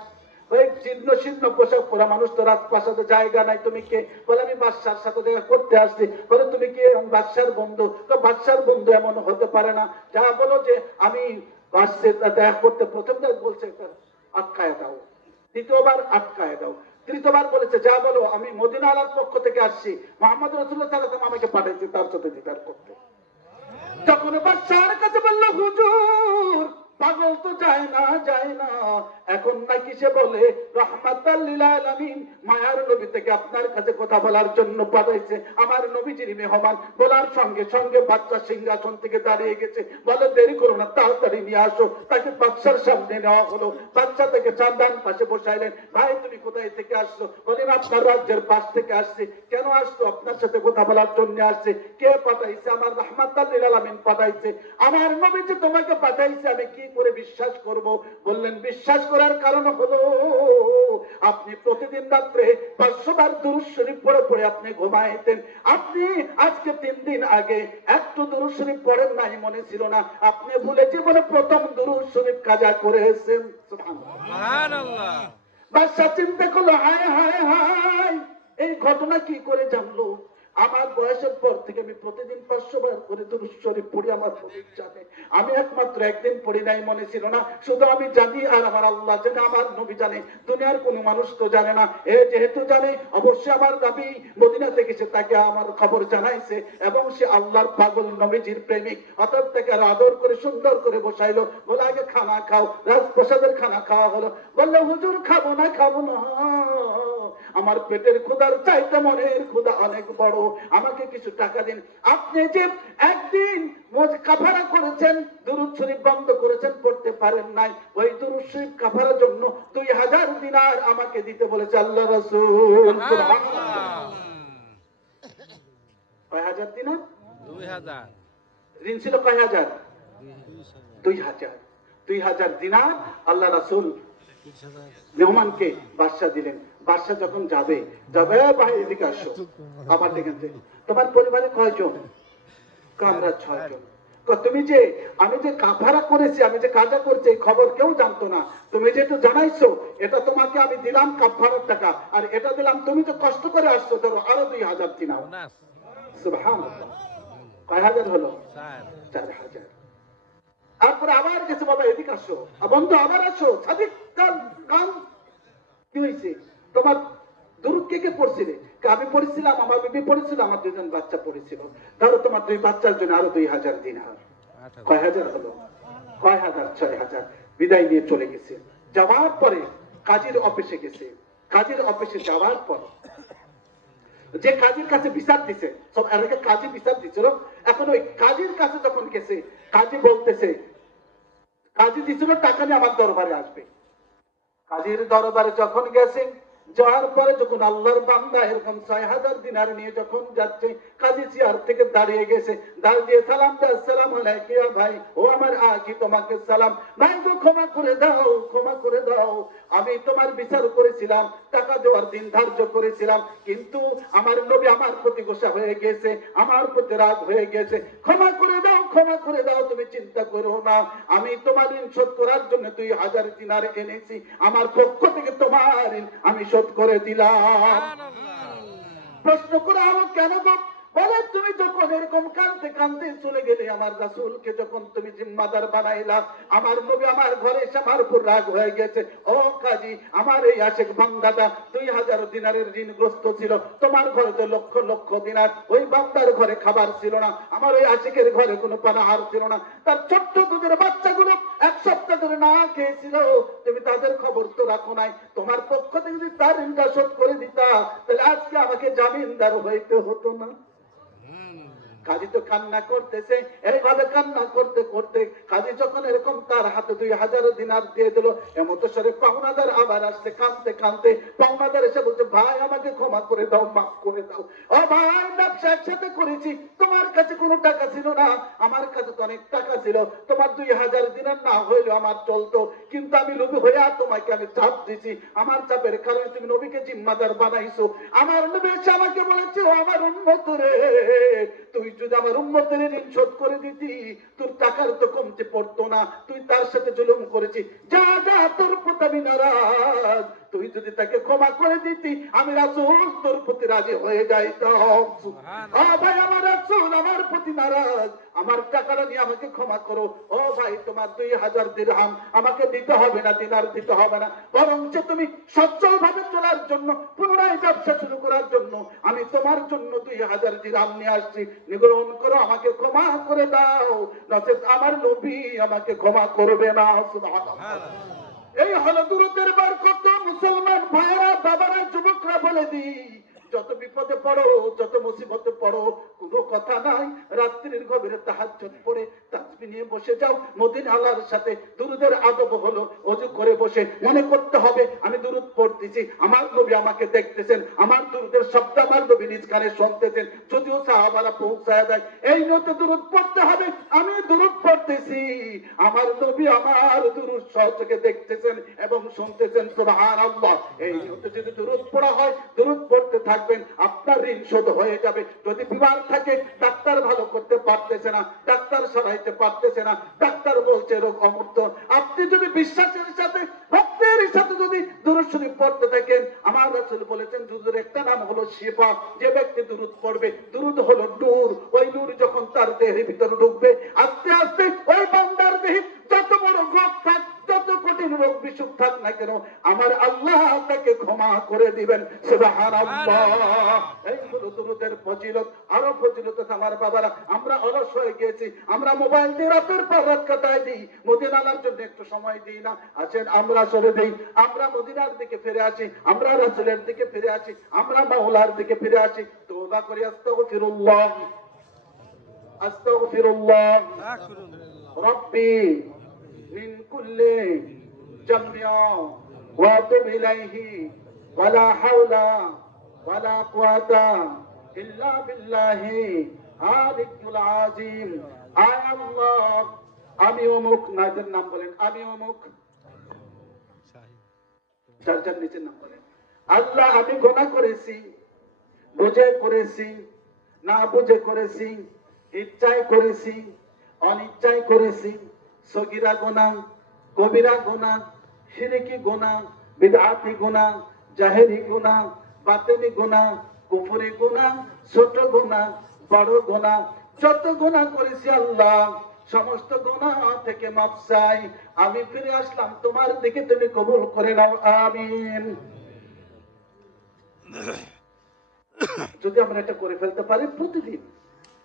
ওই জীর্ণ শীর্ণ পোশাক পরা মানুষ, তো রাজপ্রাসাদে জায়গা নাই, তুমি কে? বলে আমি বাদশার সাথে দেখা করতে আসছি। বলে তুমি কি? বাদশার বন্ধু। তো বাদশার বন্ধু এমন হতে পারে না, যা বলো যে আমি বাদশার দেখা করতে। প্রথমবার বলছে আটকায় দাও, দ্বিতীয়বার আটকায় দাও, তৃতীয়বার বলেছে যা বলো আমি মদিনা আলার পক্ষ থেকে আসছি, মুহাম্মদ রাসূলুল্লাহ সাল্লাল্লাহু আলাইহি ওয়াসাল্লাম আমাকে পাঠিয়েছে তার সাথে দিদার করতে। যখন বাদশার কাছে বলল হুজুর পাগল তো যায় না, যায় না, এখন নাকি সে বলে রাহমাতাল লিল আলামিন মায়ার নবী থেকে আপনার কাছে কথা বলার জন্য পাঠাইছে, আমার নবীজির মেহমান। বলার সঙ্গে সঙ্গে বাচ্চা সিংহাসন থেকে দাঁড়িয়ে গেছে, বলে দেরি করো না, তাড়াতাড়ি নিয়ে আসো। তাকে বাদশার সামনে নেওয়া হলো, বাচ্চা থেকে চাঁদান পাশে বসাইলেন। ভাই তুমি কোথায় থেকে আসছো? বলেন আপনার রাজ্যের পাশ থেকে আসছে। কেন আসছো? আপনার সাথে কথা বলার জন্য আসছে। কে পাঠাইছে? আমার রাহমাতাল লিল আলামিন পাঠাইছে, আমার নবীজি তোমাকে পাঠাইছে, আমি কি করে বিশ্বাস করব? বললেন বিশ্বাস করার কারণ হলো আপনি প্রতিদিন রাত্রে 500 বার দুরূদ শরীফ পড়ে পড়ে আপনি ঘুমাইতেন। আপনি আজকে 3 দিন আগে একটু দুরূদ শরীফ পড়েন নাই, মনে ছিল না, আপনি ভুলে জীবনে প্রথম দুরূদ শরীফ কাজা করেছেন। সুবহানাল্লাহ। বাদশা চিন্তা করলো, হায় হায় হায়, এই ঘটনা কি করে জানলো? আমার বয়সের পর থেকে আমি প্রতিদিন 500 বার করে দুরূদ শরীফ পড়ি, আমার নবী জানে। আমি একমাত্র একদিন পড়ি নাই, মনে ছিল না, শুধু আমি জানি আর আমার আল্লাহ জানে, আমার নবী জানে, দুনিয়ার কোনো মানুষ তো জানে না। এ যেহেতু জানে, অবশ্যই আমার নবী মদিনা থেকে সে তাকে আমার খবর জানাইছে, এবং সে আল্লাহর পাগল নবীজির প্রেমিক। অতএব তাকে আদর করে সুন্দর করে বসাইলো, বলে আগে খানা খাও। রাজপ্রাসাদের খানা খাওয়া হলো। বললো হুজুর খাবো না, খাবো না, আমার পেটের ক্ষুধার চাইতে মনের ক্ষুধা অনেক বড়, আমাকে কিছু টাকা দিন। আপনি যে একদিন কাফারা করেছেন, দুরূদ শরীফ বন্ধ করেছেন, পড়তে পারেন নাই, ওই দুরূদ শরীফ কাফারার জন্য 2000 দিনার আমাকে দিতে বলেছে আল্লাহ রাসূল। কয় হাজার দিনার? 2000। ঋণ ছিল কয় হাজার? 2000। 2000 দিনার আল্লাহ রাসূল মেহমানকে বাদশা দিলেন। বাদশা যখন যাবে, যাবে ভাই এদিকে আসো, আবার দেখেন তোমার পরিবারে কয়জন? আমরা 6 জন। তুমি যে আমি যে কাফারা করেছি, আমি যে কাজা করছি, এই খবর কেউ জানতো না, তুমি যেটা জানাইছো এটা তোমাকে আমি দিলাম কাফারার টাকা, আর এটা দিলাম তুমি যে কষ্ট করে আসছো, ধরো আরো 2000 দিনার। সুবহানাল্লাহ। কয় হাজার হলো? 4000। তারপরে আবার গেছে, বাবা এদিকে আসো, বন্ধু আবার আসো, সাদিক কাম কি হয়েছে? তোমার দুরূদ কে কে পড়ছিলে? আমি পড়েছিলাম, আমার বিবি পড়েছিল, আমার 2 জন বাচ্চা পড়েছিল, ধরো তোমার 2 বাচ্চার জন্য আরো 2000 দিনার। কয় হাজার হলো? কয় হাজার? 6000। বিদায় নিয়ে চলে গেছে। যাওয়ার পরে কাজীর অফিসে গেছে। কাজীর অফিসে যাওয়ার পর যে কাজীর কাছে বিচার দিছে, সব এলাকা কাজী বিচার দিছিল, এখন ওই কাজীর কাছে যখন গেছে, কাজী বলতেছে, কাজী দিছিল টাকা নিয়ে আমার দরবারে আসবে। কাজীর দরবারে যখন গেছে, যাওয়ার পরে যখন আল্লাহর বান্দা এরকম 6000 দিনার নিয়ে যখন যাচ্ছে, কাজী চেয়ার থেকে দাঁড়িয়ে গেছে, দাঁড়িয়ে সালাম দেয়, আসসালামু আলাইকুম ভাই, ও আমার আকি তোমাকে সালাম। ভাই গো ক্ষমা করে দাও, ক্ষমা করে দাও, আমি তোমার বিচার করেছিলাম, টাকা দেওয়ার দিন ধার্য করেছিলাম, কিন্তু আমার নবী আমার প্রতি গোসা হয়ে গেছে, আমার প্রতি রাগ হয়ে গেছে, ক্ষমা করে দাও, ক্ষমা করে দাও, তুমি চিন্তা করো না, আমি তোমার ঋণ শোধ করার জন্য 2000 দিনার এনেছি, আমার পক্ষ থেকে তোমার ঋণ আমি শোধ করে দিলাম। প্রশ্ন করে আরো কেন গো? বলে তুমি যখন এরকম কাঁদতে কাঁদতে চলে গেলে, আমার রাসূলকে যখন তুমি জিম্মাদার বানাইলা, আমার নবী আমার ঘরে এসে আমার উপর রাগ হয়ে গেছে। ও কাজী, আমার এই আশেক বান্দাটা 2000 দিনারের ঋণগ্রস্ত ছিল, তোমার ঘরে তো লক্ষ লক্ষ দিনার, ওই বান্দার ঘরে খাবার ছিল না, আমার ওই আশেকের ঘরে কোনো পানাহার ছিল না, তার ছোট্ট দুধের বাচ্চাগুলো 1 সপ্তাহ ধরে না খেয়েছিল, তুমি তাদের খবর তো রাখো নাই, তোমার পক্ষ থেকে যদি তার ঋণটা শোধ করে দিতা, তাহলে আজকে আমাকে জামিনদার হইতে হতো না। কাজী তো কান্না করতেছে, এইভাবে কান্না করতে করতে কাজী যখন এরকম তার হাতে 2000 দিনার দিয়ে দিল, এমত স্বরে পাওনাদার আবার আসছে কাঁদতে কাঁদতে। পাওনাদার এসে বলছে, ভাই আমাকে ক্ষমা করে দাও, মাফ করে দাও। ও ভাই, ব্যবসা একসাথে করেছি, তোমার কাছে কোনো টাকা ছিল না, আমার কাছে তো অনেক টাকা ছিল, তোমার 2000 দিনার না হইলেও আমার চলতো, কিন্তু আমি লোভী হইয়া তোমাকে আমি চাপ দিছি, আমার চাপের কারণে তুমি নবীকে জিম্মাদার বানাইছো। আমার নবী এসে আমাকে বলেছে, ও আমার উম্মত রে, তুই যদি আমার উম্মতের ঋণ শোধ করে দিতি, তোর টাকার তো কমতে পড়তো না, তুই তার সাথে জুলুম করেছি, যা যা তোর প্রতি আমি নারাজ, তুই যদি তাকে ক্ষমা করে দিতি, আমি রাসূল তোর প্রতি রাজি হয়ে যাইতাম। ভাই, আমার রাসূল আমার প্রতি নারাজ, আমার টাকাটা নিয়ে আমাকে ক্ষমা করো। ও ভাই, তোমার 2000 দিরহাম আমাকে দিতে হবে না, দিনার দিতে হবে না, বরঞ্চ তুমি সচ্ছল ভাবে চলার জন্য, পুনরায় ব্যবসা শুরু করার জন্য আমি তোমার জন্য 2000 দিরহাম নিয়ে আসছি, নিগ্রহণ করো, আমাকে ক্ষমা করে দাও, নচেত আমার নবী আমাকে ক্ষমা করবে না। সুবহানাল্লাহ। এই হলো দুরূদের বরকত। মুসলমান ভাইরা, বাবারা, যুবকরা বলে দিই, যত বিপদে পড়ো, যত মুসিবতে পড়ো, কোনো কথা নাই, রাত্রির গভীরে তাহাজ্জুদ পড়ে তাসবিহ নিয়ে বসে যাও। মদিনা আল্লাহর সাথে দুরূদের আদব হলো ওযু করে বসে মনে করতে হবে আমি দুরূদ পড়তেছি, আমার নবী আমাকে দেখতেছেন, আমার দুরূদের শব্দ আমার নবী নিজ কানে শুনতেছেন, যদিও সাহাবারা পৌঁছায় দেয়, এই নিয়তে দুরূদ পড়তে হবে, আমি দুরূদ পড়তেছি, আমার নবী আমার দুরূদ সহযোগে দেখতেছেন এবং শুনতেছেন। সুবহানাল্লাহ। এই নিয়তে যদি দুরূদ পড়া হয়, দুরূদ পড়তে থাকবেন, আপনার ঋণ শোধ হয়ে যাবে। যদি বিমার থাকে, ডাক্তার ভালো করতে পারতেছে না, ডাক্তার সরাইতে পারতেছে না, ডাক্তার বলছে রোগ অমূর্ত, আপনি যদি বিশ্বাসের সাথে, ভক্তের সাথে যদি দুরূদ শরীফ পড়তে থাকেন, আমার রাসূল বলেছেন দুরূদের একটা নাম হলো শিফা। যে ব্যক্তি দুরূদ পড়বে, দুরূদ হলো নূর, ওই নূর যখন তার দেহের ভিতরে ঢুকবে, আস্তে আস্তে ওই বান্দার দেহে যত বড় রোগ থাক, যত কঠিন রোগ বিসুখ থাক না কেন, আমার আল্লাহ তাকে ক্ষমা করে দিবেন। সুবহানাল্লাহ। এই হলো দুরূদের ফজিলত। আরো ফজিলত আমার বাবারা, আমরা অলস হয়ে গেছি, আমরা মোবাইল দিয়ে রাতের পর রাত কাটাই দিই, মদিনার জন্য একটু সময় দিই না। আছেন, আমরা সরে দেই, আমরা মদিনার দিকে ফিরে আসি, আমরা রাসূলের দিকে ফিরে আসি, আমরা মাওলার দিকে ফিরে আসি। তওবা করি, আস্তাগফিরুল্লাহ, আস্তাগফিরুল্লাহ রব্বি মিন কুল্লি জামিয়া ওয়া তুব ইলাইহি ওয়ালা হাওলা ওয়ালা কুওয়াতা ইল্লা বিল্লাহি আলিয়ুল আযীম। আয় আল্লাহ, আমি অমুক, নাজের নাম বলেন, আমি অমুক, চারটার নিচের নাম বলেন। আল্লাহ, আমি গুনাহ করেছি, বুঝে করেছি, না বুঝে করেছি, ইচ্ছায় করেছি, অনিচ্ছায় করেছি, সগীরা গুনাহ, কবিরা গুনাহ, শিরকি গুনাহ, বিদআতি গুনাহ, জাহেরি গুনাহ, বাতিনি গুনাহ, কুফরি গুনাহ, ছোট গুনাহ, বড় গুনাহ, যত গুনাহ করেছি আল্লাহ, সমস্ত গুনাহ থেকে মাফ চাই। আমি ফিরে আসলাম তোমার দিকে, তুমি কবুল করে নাও, আমিন। যদি আমরা এটা করে ফেলতে পারি প্রতিদিন,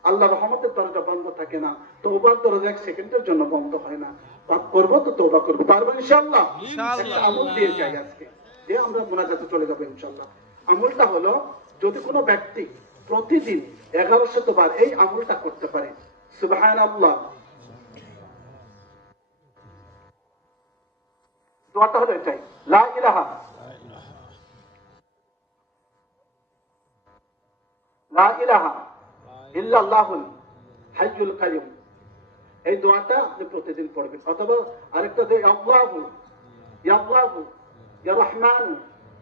আল্লাহ রহমতের দরজা বন্ধ থাকে না, তওবার দরজা 1 সেকেন্ডের জন্য বন্ধ হয় না। পাপ করবো তো তওবা করবো, পারবো ইনশাআল্লাহ। একটা আমল দিয়ে যাই আজকে, দিয়ে আমরা মুনাজাতে চলে যাবো ইনশাআল্লাহ। আমলটা হলো, যদি কোনো ব্যক্তি প্রতিদিন 1100 বার এই আমলটা করতে পারে, সুবহানাল্লাহ, দোয়াটা হলো এটাই, লা ইলাহা লা ইলাহা ইল্লাল্লাহুল হাইয়ুল কাইয়ুম। এই দোয়াটা আপনি প্রতিদিন পড়বেন। অথবা আরেকটা যে আল্লাহু ইয়া আল্লাহু ইয়া রহমান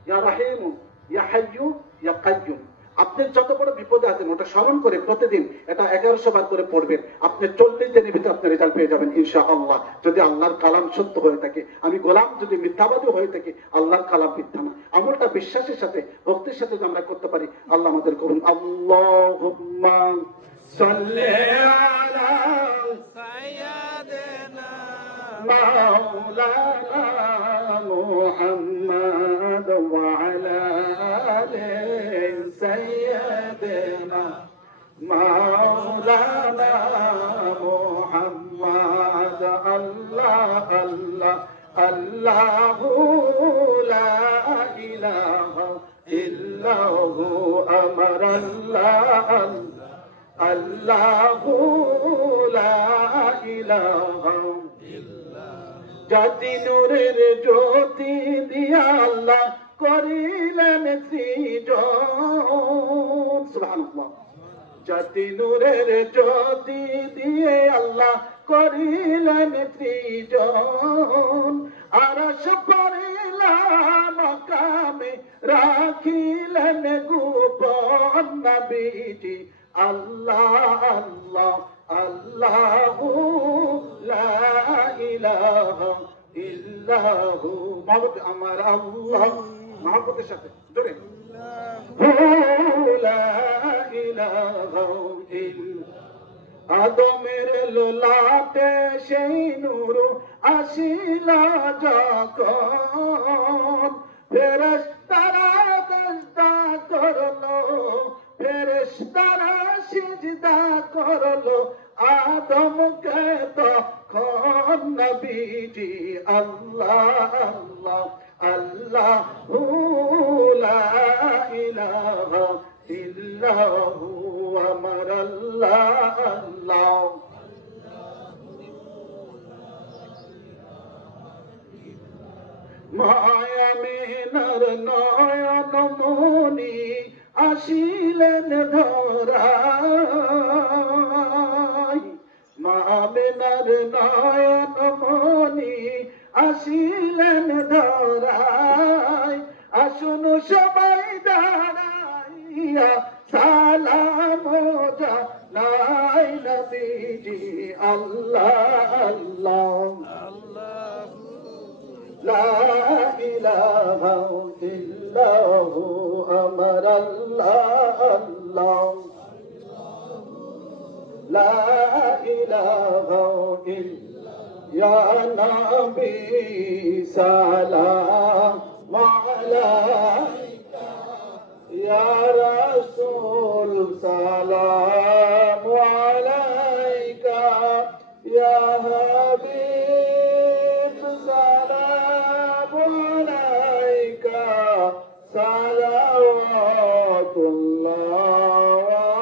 ইয়া রহিম ইয়া হাইয়ু ইয়া কাইয়ুম। আপনি যত বড় বিপদে আছেন ওটা স্মরণ করে প্রতিদিন এটা 1100 বার করে পড়বেন, আপনি 40 দিনের ভিতরে আপনি রেজাল্ট পেয়ে যাবেন ইনশাআল্লাহ। যদি আল্লাহর কালাম সত্য হয়ে থাকে, আমি গোলাম যদি মিথ্যাবাদী হয়ে থাকি, আল্লাহর কালাম মিথ্যা না। আমলটা বিশ্বাসের সাথে, ভক্তির সাথে যদি আমরা করতে পারি, আল্লাহ আমাদের করুন। আল্লাহুম্মা সাল্লি আলা সাইয়্যিদিনা মাওলানা মুহাম্মাদ ওয়া আলা আলি সাইয়্যিদিনা মাওলানা মুহাম্মাদ। আল্লাহ আল্লাহ আল্লাহু লা ইলাহা ইল্লাহু আমার আল্লাহ আল্লাহু লা ইলাহা জাতি নূরের জ্যোতি দিয়া আল্লাহ করিলেন সৃজন সুবহানাল্লাহ জাতি নূরের জ্যোতি দিয়ে আল্লাহ করিলেন সৃজন আরশ পরিলাম কামে রাখিলেন গোপন নবীজি আল্লাহ আল্লাহ আল্লাহু লা ইলাহা ইল্লাহু মাবুদ আমার আল্লাহ মাহবুবের সাথে জোরে লা ইলাহা ইল্লা আদমের লোলাতে সেই নূর আসিলা যখন ফেরেশতারা সাজদা করলো ফেরেশতারা সিজদা করলো আদমকে তখন নবীজি আল্লাহ আল্লাহ আল্লাহু লা ইলাহা ইল্লাহু আমার আল্লাহ আল্লাহ মায়া মিনার নয়ন মনি আসিলেন ধরাই মা মিনার নয়ন মনি আসিলেন ধরাই আসুন সবাই দাঁড়াইয়া সালাম জানাই নবীজি আল্লাহ আল্লাহ লা ইলাহা ইল্লাহু আমার আল্লাহ আল্লাহ লা ইলাহা ইল্লা ইয়া নবী সালাম আলাইকা ইয়া রাসূল সালাম আলাইকা ইয়া হাবিব সালাম আলাইকা সালাওয়াতুল্লাহ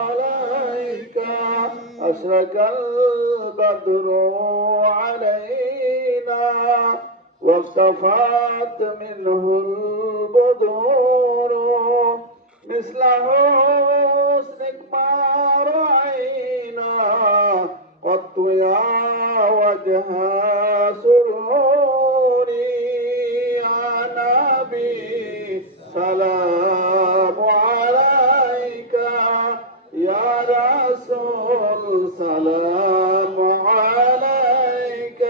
আলাইকা আশরাকাল বদরু আলাইনা واصطفت منه البدور مثل حسنك ما رأينا قط يا وجه سروري يا نبي سلام عليك يا رسول سلام عليك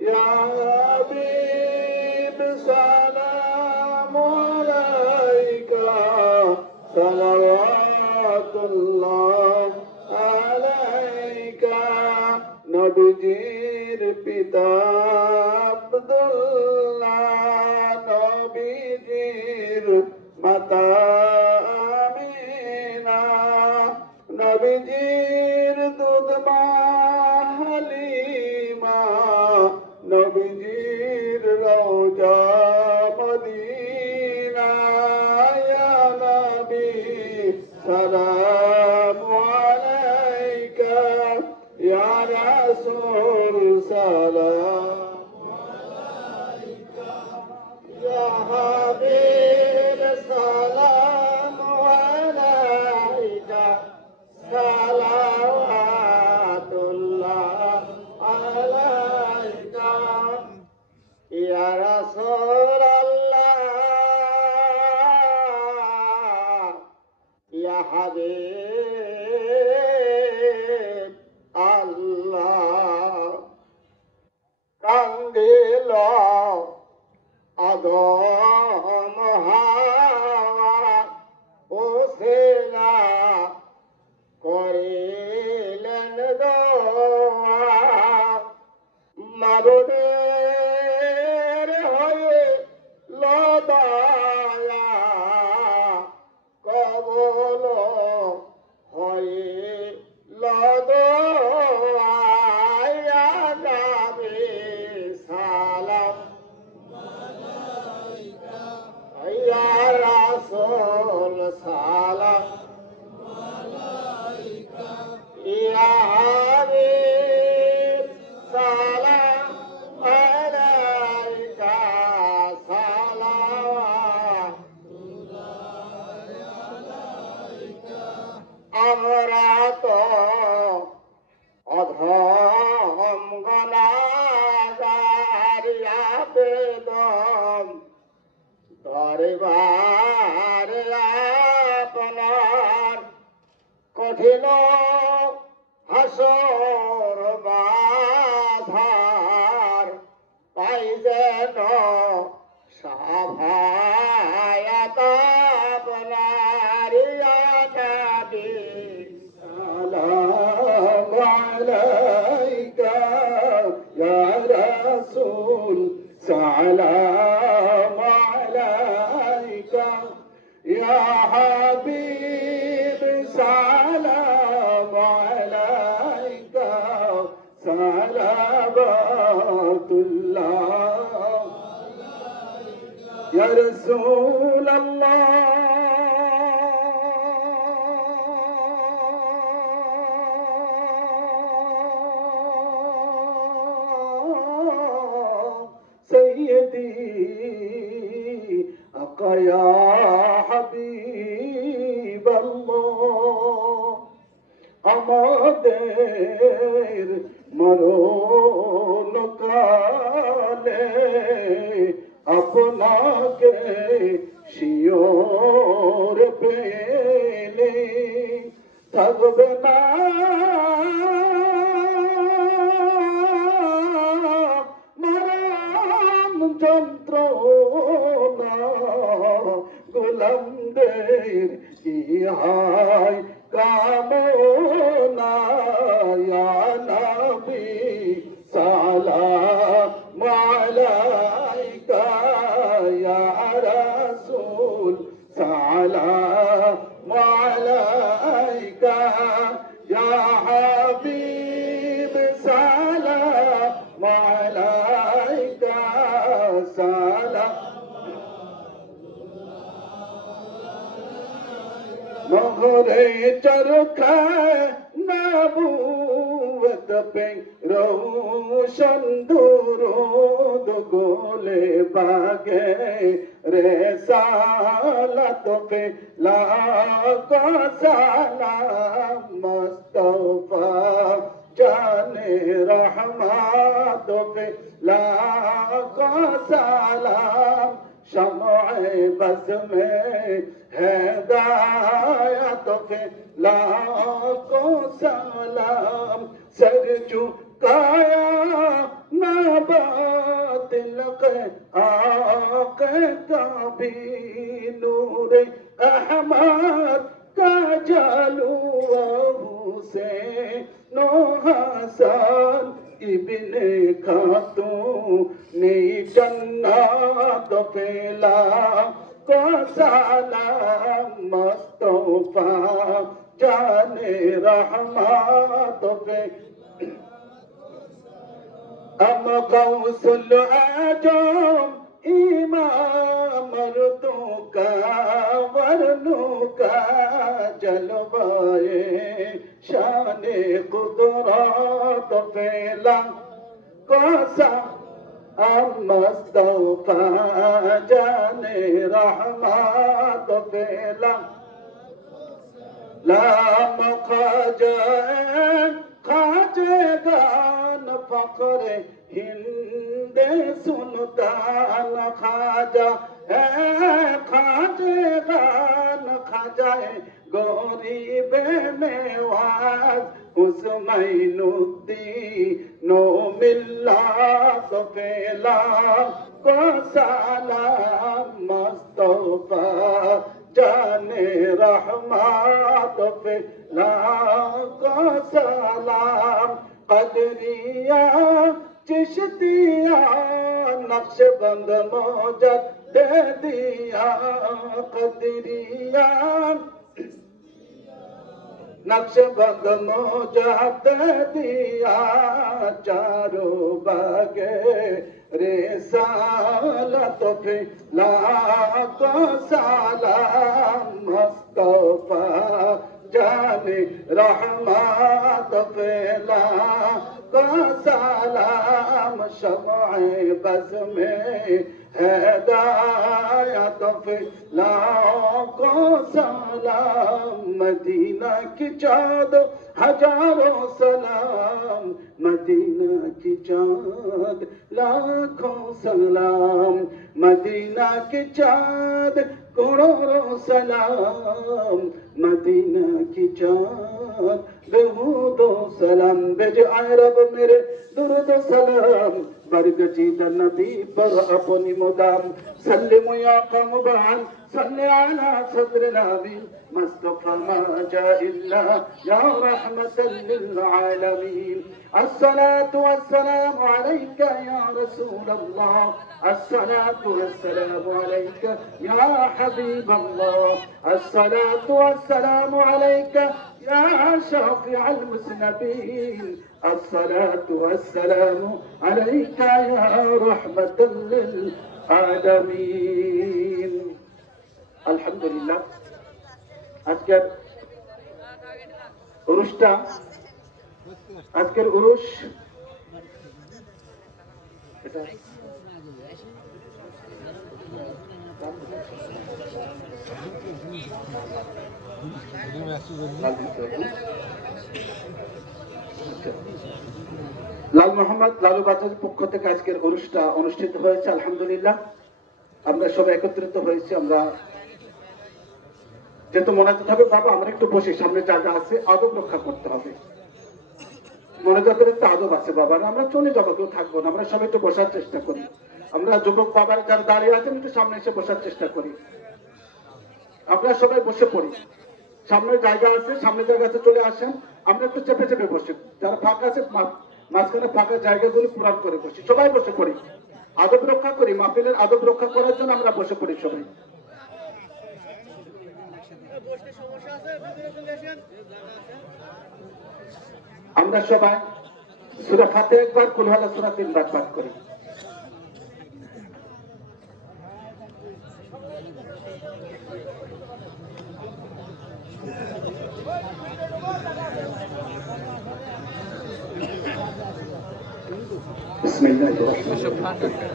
يا حبيب سلام عليك صلوات الله عليك নবীজির পিতা আব্দুল্লাহ নবীজির মাতা আমিনা নবীজির দুধ মা হালিমা নবীজির রওজা মদিনা ইয়া নবী সালাম আলাইকা ইয়া রাসূল সালাম আলাইকা ইয়া হাবিব সালাম আলাইকা সালাওয়াতুল্লাহ আলাইকা ইয়া রাসূলাল্লাহ ইয়া হাবিব আল্লাহ কান্দিল আদম হাওয়া হোসেনা করিলেন দোয়া মাবুদের হয়ে লদয়া কবল হয়ে লদয়া যাবে সালাম ইয়া রাসূল সালাম আলাইকা কঠিন হাসর বাধার পাই যেন সাভায়াত আপনার নবী সালাম আলাইকা ইয়া রাসূল সালাম আলাইকা ইয়া হাবিব সালাম আলাইকা সালাওয়াতুল্লাহ ইয়া রাসূলাল্লাহ سيدي أقا يا حبيب الله আমাদের মরণ কালে আপনাকে শিওর পেলে থাকবে না যন্ত্রণা গোলামদের ইহাই কামনা ইয়া নবী সালাম আলাইকা ইয়া রাসূল সালাম আলাইকা ইয়া হাবিব সালাম আলাইকা সালাম নহরে চরখায় নবুয়ত पे रोशन दुरूद गोले बागे रिसालत पे लाखों सलाम मुस्तफा जाने रहमत पे लाखों सलाम शम्अ बज़ में हिदायत पे लाखों सलाम सर झुकाया ना बातिल के आके कभी नूर अहमद का जलवा हुसैन हसन इब्ने खातून जन्नत पेला को सलाम मुस्तफा जाने रहमत पे हम गौसुल आजम इमाम मर्दों का वरनों का जलवाए शान कुदरत फैला कोसा मुस्तफा जाने रहमत फैला लाम खाजेगान फखरे हिंद सुल्तान खाजा खाजेगान खाजाए गरीब मेवाज उस्मैनुद्दीन मिल्लत फैला को सलाम मुस्तफा जाने रहमत पे लाखो सलाम कदरिया चिश्तिया नक्शबंद मौजद दे दिया कदरिया नक्शबंद मौजद दिया चारों बागे रिसालत पे लाखों सलाम मुस्तफा जाने रहमत पे लाखों सलाम शम्अ बज़ में हिदायत पे लाखों सलाम मदीना की चाँद हजारों सलाम मदीना की चाँद लाखों सलाम मदीना के चाँद करोड़ों सलाम, मदीना की चाँद बेहूदो सलाम, भेज आए रब मेरे दुरूद सलाम, बरगजीद नबी पर अपनी मुदाम, सल्लिम या कमबान सल्ले अला सद्र नबी मुस्तफा मा जा इल्ला या रहमतल लिल आलमीन। अस्सलातु वस्सलामु अलैका या रसूल अल्लाह, अस्सलातु वस्सलामु अलैका या हबीब अल्लाह, अस्सलातु वस्सलामु अलैका या शाफिअल मुज़नबीन, अस्सलातु वस्सलामु अलैका या रहमतल लिल आलमीन। আলহামদুলিল্লাহ, আজকের উরুস লাল মোহাম্মদ লালু বাজারের পক্ষ থেকে আজকের উরুসটা অনুষ্ঠিত হয়েছে। আলহামদুলিল্লাহ, আমরা সবাই একত্রিত হয়েছি। আমরা যেহেতু মোনাজাত হবে, বাবা আমরা একটু বসে, সামনে জায়গা আছে, আদব রক্ষা করতে হবে। মোনাজাতের একটা আদব আছে বাবা, আমরা চলে যাবো, কেউ থাকবো না, আমরা সবাই একটু বসার চেষ্টা করি। আমরা যুবক বাবার যারা দাঁড়িয়ে আছেন একটু সামনে এসে বসার চেষ্টা করি। আমরা সবাই বসে পড়ি, সামনে জায়গা আছে, সামনে জায়গা আছে, চলে আসেন। আমরা একটু চেপে চেপে বসি, যারা ফাঁকা আছে মাঝখানে ফাঁকা জায়গাগুলো পূরণ করে বসি, সবাই বসে পড়ি, আদব রক্ষা করি। মাহফিলের আদব রক্ষা করার জন্য আমরা বসে পড়ি সবাই। আমরা সবাই সূরা ফাতিহা একবার, কুল হুয়াল্লাহু সূরা 3 বার পাঠ করি। বিসমিল্লাহির রহমানির রহিম।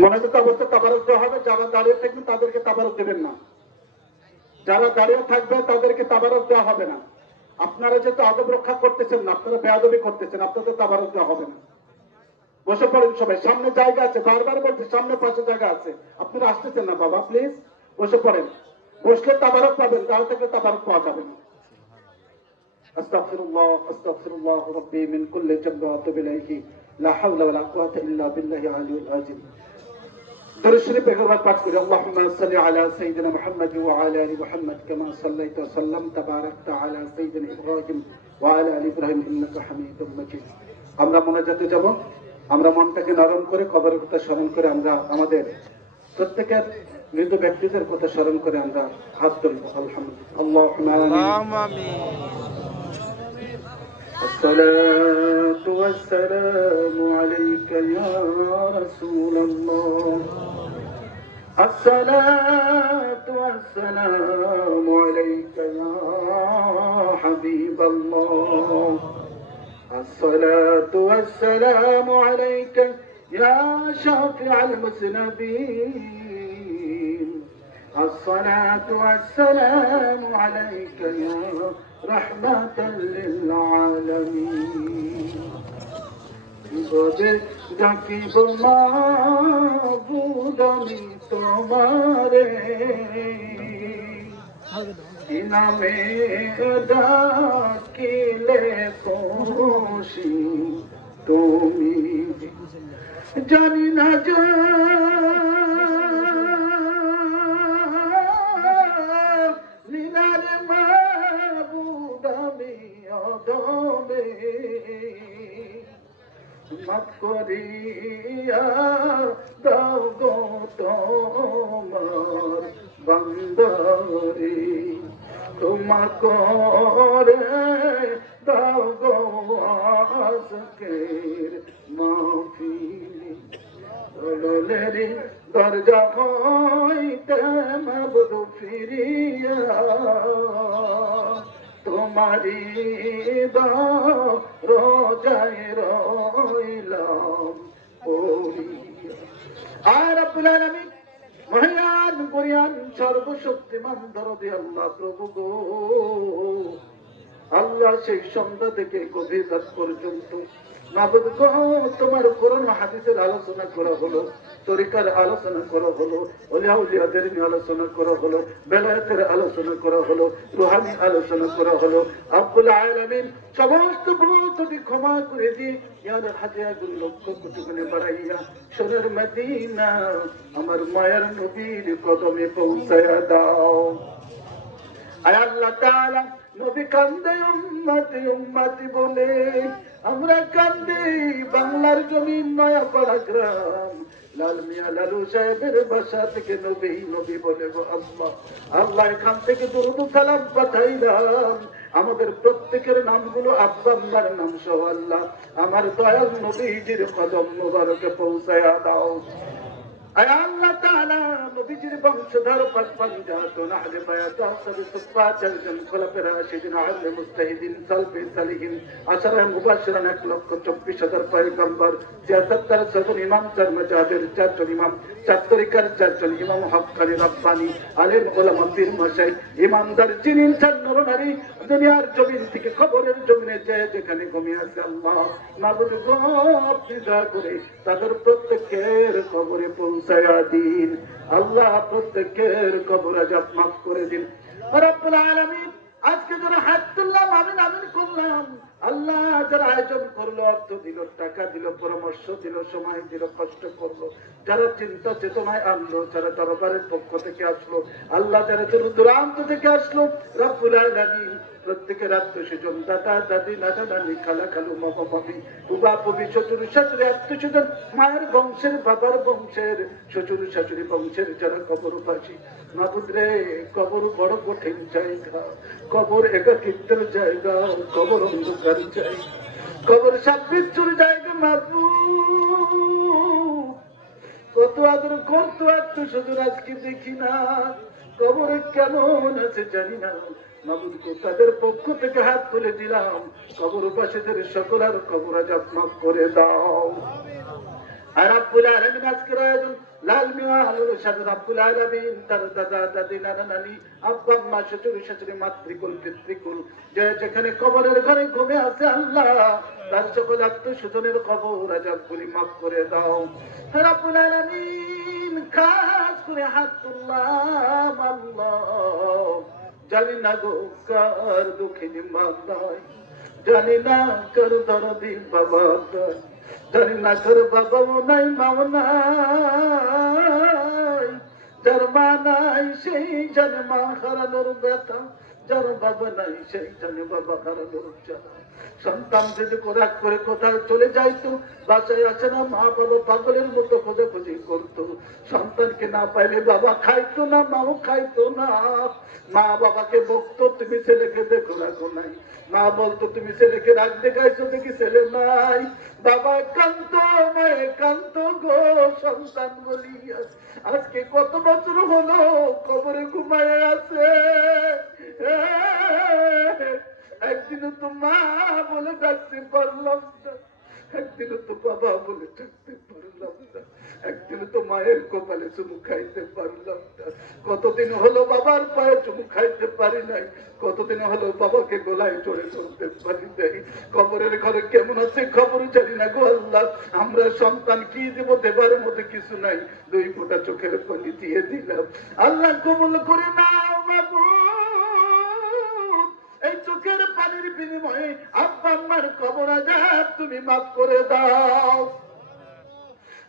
মোনাজাত অবস্থা তাবারক দেওয়া হবে। যারা দাঁড়িয়ে থাকবেন তাদেরকে তাবারক দেবেন না, যারা দাঁড়িয়ে থাকবে তাদেরকে তাবারক দেওয়া হবে না। আপনারা যেহেতু আদব রক্ষা করতেছেন না, আপনারা বেয়াদবি করতেছেন, আপনাদের তাবারক দেওয়া হবে না। বসে পড়েন সবাই, সামনে জায়গা আছে, বারবার বলছি সামনে পাশে জায়গা আছে, আপনারা আসতেছেন না বাবা, প্লিজ বসে পড়েন। বসলে তাবারক পাবেন, দাঁড়িয়ে থাকলে তাবারক পাওয়া যাবে না। আস্তাগফিরুল্লাহ আস্তাগফিরুল্লাহ রাব্বি মিন কুল্লি যামবি ওয়া আতুবু ইলাইহি লা হাওলা ওয়া লা কুওয়াতা ইল্লা বিল্লাহি আলিয়্যিল আযীম। درود شريف একবার পাঠ করি। اللهم صل على سيدنا محمد وعلى ال محمد كما صليت وسلمت وباركت على سيدنا ابراهيم وعلى ال ابراهيم انك حميد مجيد। আমরা মোনাজাতে যাব। আমরা মনটাকে নরম করে কবরের কথা স্মরণ করে আমরা আমাদের প্রত্যেকের মৃত ব্যক্তিদের কথা স্মরণ করে আমরা হাত তুলব। আলহামদুলিল্লাহ, আল্লাহুম্মা আমিন। الصلاة والسلام عليك يا رسول الله، الصلاة والسلام عليك يا حبيب الله، الصلاة والسلام عليك يا شافع المذنبين، الصلاة والسلام عليك يا رحمة للعالمين। বলে ডাকিব মাবুদ আমি তোমারে, নামে ডাকিলে খুশি তুমি, জানি না জানিনার মাবুদ আমি অদমে, মাফ করিয়া দাও গো তোমার বান্দারে, তোমার করে দাও গো আজকের মাহফিল, দরজা হইতে মাবুদ ফিরিয়া তোমারি রোজায় রইলাম পড়িয়া। আর রব্বুল আলামিন মহান গরিয়ান সর্বশক্তিমান দরদি আল্লাহ প্রভু গো, আল্লাহ সেই সন্ধ্যা থেকে গভীর রাত পর্যন্ত মাবুদ গো তোমার কোরআন হাদিসের আলোচনা করা হলো, তরিকার আলোচনা করা হলো, ওলিয়া উলিয়াদের নিয়ে আলোচনা করা হলো, বেলায়েতের আলোচনা করা হলো, রুহানি আলোচনা করা হলো। আব্বুল আলামিন সমস্ত ভুল ত্রুটি ক্ষমা করে দিয়ে ইয়ার হাদিয়াগুলো লক্ষ কোটি গুণে বাড়াইয়া সোনার মদিনা আমার মায়ের নবীর কদমে পৌঁছায়া দাও। আয় আল্লাহ তাআলা, নবী কান্দে উম্মতি উম্মতি বলে, আমরা কান্দে বাংলার জমিন নয়াপাড়া গ্রাম, লাল মিয়া লালু সাহেবের বাসা থেকে নবী নবী বলে গো আল্লাহ, আল্লাহ এখান থেকে দরুদ সালাম পাঠাইলাম, আমাদের প্রত্যেকের নামগুলো আব্বা আম্মার নাম সহ আল্লাহ আমার দয়াল নবীজির কদম মুবারকে পৌঁছায়া দাও। আয় আল্লাহ তাআলা, নবীজির বংশধর পাক পাঞ্জাতন আহলে বায়াত আসহাবে সুফা চারজন খোলাফায়ে রাশিদিন আহলে মুজতাহিদিন সালফে সালিহিন আশারা মুবাশশিরান 1,24,000 পয়গম্বর 76 জন ইমাম, 4 মাযহাবের 4 জন ইমাম, 4 তরিকার 4 জন ইমাম হক্কানি রব্বানি আলেম ওলামা পীর মাশায়েখ ইমানদার জিনিন 4 নর নারী দুনিয়ার জমিন থেকে খবরের জমিনে যে যেখানে ঘুমিয়ে আছে আল্লাহ মাবুদ গো, আপনি দয়া করে তাদের প্রত্যেকের কবরে পৌঁছায়া দিন আল্লাহ, প্রত্যেকের কবর আযাব মাফ করে দিন রব্বুল আলামিন। আজকে যারা হাত তুললাম আমিন আমিন করলাম, আল্লাহ যারা আয়োজন করলো, অর্থ দিল, টাকা দিল, পরামর্শ দিল, সময় দিল, কষ্ট করলো, যারা চিন্তা চেতনায় আনলো, যারা দরবারের পক্ষ থেকে আসলো, আল্লাহ যারা দূর দূরান্ত থেকে আসলো, রব্বুল আলামিন প্রত্যেকের আত্মীয়স্বজন, দাদা দাদি, নানা নানি, খালা খালু, মামা মামি, বুবা বুবি, শ্বশুর শাশুড়ি, আত্মীয়স্বজন, মায়ের বংশের, বাবার বংশের, শ্বশুর শাশুড়ি বংশের যারা কবরবাসী, মাবুদ রে কবর বড় কঠিন জায়গা, কবর একাকিত্বের জায়গা, কবর অন্ধকার জায়গা, কবর সাববিচ্ছুর জায়গা। মাবুদ কত আদর করতো আত্মীয়স্বজন আজকে দেখি না, কবরে কেমন আছে জানি না, মাবুদ তাদের পক্ষ থেকে হাত তুলে দিলাম, কবরবাসীদের সকলের কবর আযাব মাফ করে দাও। আর রব্বুল আলামিন আজকের আয়োজন লাল মিয়া আলুর সাথে রব্বুল আলামিন তার দাদা দাদি, নানা নানি, আব্বা আম্মা, শ্বশুর শাশুড়ি, মাতৃকুল পিতৃকুল যে যেখানে কবরের ঘরে ঘুমে আছে আল্লাহ তার সকল আত্মীয়স্বজনের কবর আযাব গুলি মাফ করে দাও রব্বুল আলামিন। খাস করে হাত তুললাম আল্লাহ, জানি না গো কার দুঃখিনী মা নাই, জানি না কার দরদি বাবা নাই, জানি না কার বাবাও নাই মাও নাই, যার মা নাই সেই জানে মা হারানোর ব্যথা, যার বাবা নাই সেই জানে বাবা হারানোর জ্বালা। সন্তান যদি কোরাক করে কোথায় চলে যাইতো, বাসায় আছে না মা বাবা পাগলের মতো খোঁজাখুঁজি করতো, সন্তানকে না পাইলে বাবা খাইতো না, মাও খাইতো না, মা বাবাকে বকতো তুমি ছেলেকে দেখো রাখো নাই, মা বলতো তুমি ছেলেকে রাগ দেখাইছো দেখি ছেলে নাই, বাবা কান্ত মায়ে কান্ত গো সন্তান বলিয়া। আজকে কত বছর হলো কবরে ঘুমায় আছে, একদিনও তো মা বলে ডাকতে পারলাম না, একদিনও তো বাবা বলে ডাকতে পারলাম না, একদিনও তো মায়ের কপালে চুমু খাইতে পারলাম না, কতদিন হলো বাবার পায়ে চুমু খাইতে পারি নাই, কতদিন হলো বাবাকে গলায় জড়ে ধরতে পারি নাই, কবরের ঘরে কেমন আছে খবর জানি না গো আল্লাহ। আমরা সন্তান কি দেব, দেবার মতো কিছু নাই, 2 ফোঁটা চোখের পানি দিয়ে দিলাম, আল্লাহ কবুল করে নাও বাবু। এই চোখের পানির বিনিময়ে আব্বা আম্মার কবর আযাব তুমি মাফ করে দাও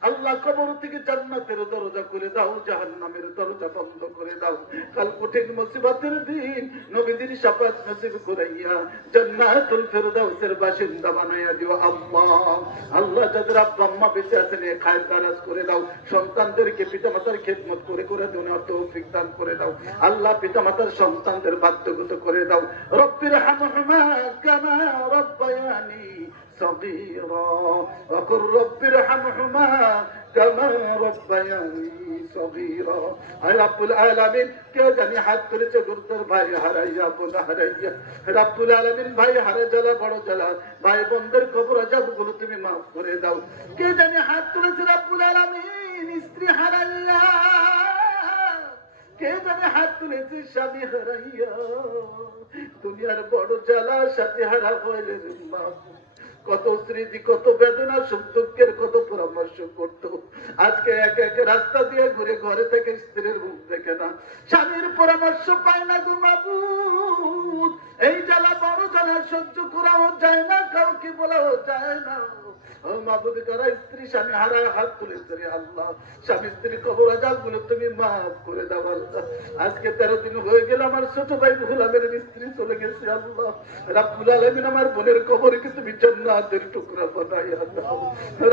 আল্লাহ। কবর থেকে জান্নাতের দরজা খুলে দাও, জাহান্নামের দরজা বন্ধ করে দাও। কাল কঠিন মুসিবতের দিন নবীদের শাফাত নসিব করাইয়া জান্নাতুল ফেরদাউসের বাসিন্দা বানাইয়া দিও আল্লাহ। আল্লাহ যাদের আব্বা আম্মা বেঁচে আছেন খায়ের কারাজ করে দাও, সন্তানদেরকে পিতামাতার খেদমত করে করে দুনিয়ার তৌফিক দান করে দাও আল্লাহ। পিতামাতার সন্তানদের বাধ্যগত করে দাও, রব্বির হামহুমা কামা রাব্বায়ানি صغيرا وقل رب ارحمهما كما ربياني صغيرا। আয় রব্বুল আলামিন কে জানি হাত তুলেছে গুরুতর ভাই হারাইয়া বোন হারাইয়া, রব্বুল আলামিন ভাই হারা জ্বালা বড় জ্বালা, ভাই বোনদের কবর আযাব গুলো তুমি মাফ করে দাও। কে জানি হাত তুলেছে রব্বুল আলামিন স্ত্রী হারাইয়া কে জানে হাত তুলেছে স্বামী হারাইয়া, দুনিয়ার বড় জ্বালা সাথে হারা হইলে রে মাবুদ। কত স্মৃতি, কত বেদনা, সুখ দুঃখের কত পরামর্শ করতো। আজকে এক এক রাস্তা দিয়ে ঘুরে ঘরে থেকে স্ত্রীর মুখ দেখে না, স্বামীর পরামর্শ পায় না গো মাবুদ। এই জ্বালা বড় জ্বালা সহ্য করাও যায় না, কাউকে বলাও যায় না। ও মাবুদ, যারা স্ত্রী স্বামী হারা হাত তুলেছে রে আল্লাহ, স্বামী স্ত্রী কবর আযাব গুলো তুমি মাফ করে দাও আল্লাহ। আজকে 13 দিন হয়ে গেল আমার ছোট ভাই রুহুল আমিনের স্ত্রী চলে গেছে আল্লাহ। রাব্বুল আলামিন আমার বোনের কবরকে তুমি জান্নাতের টুকরা বানাইয়া দাও।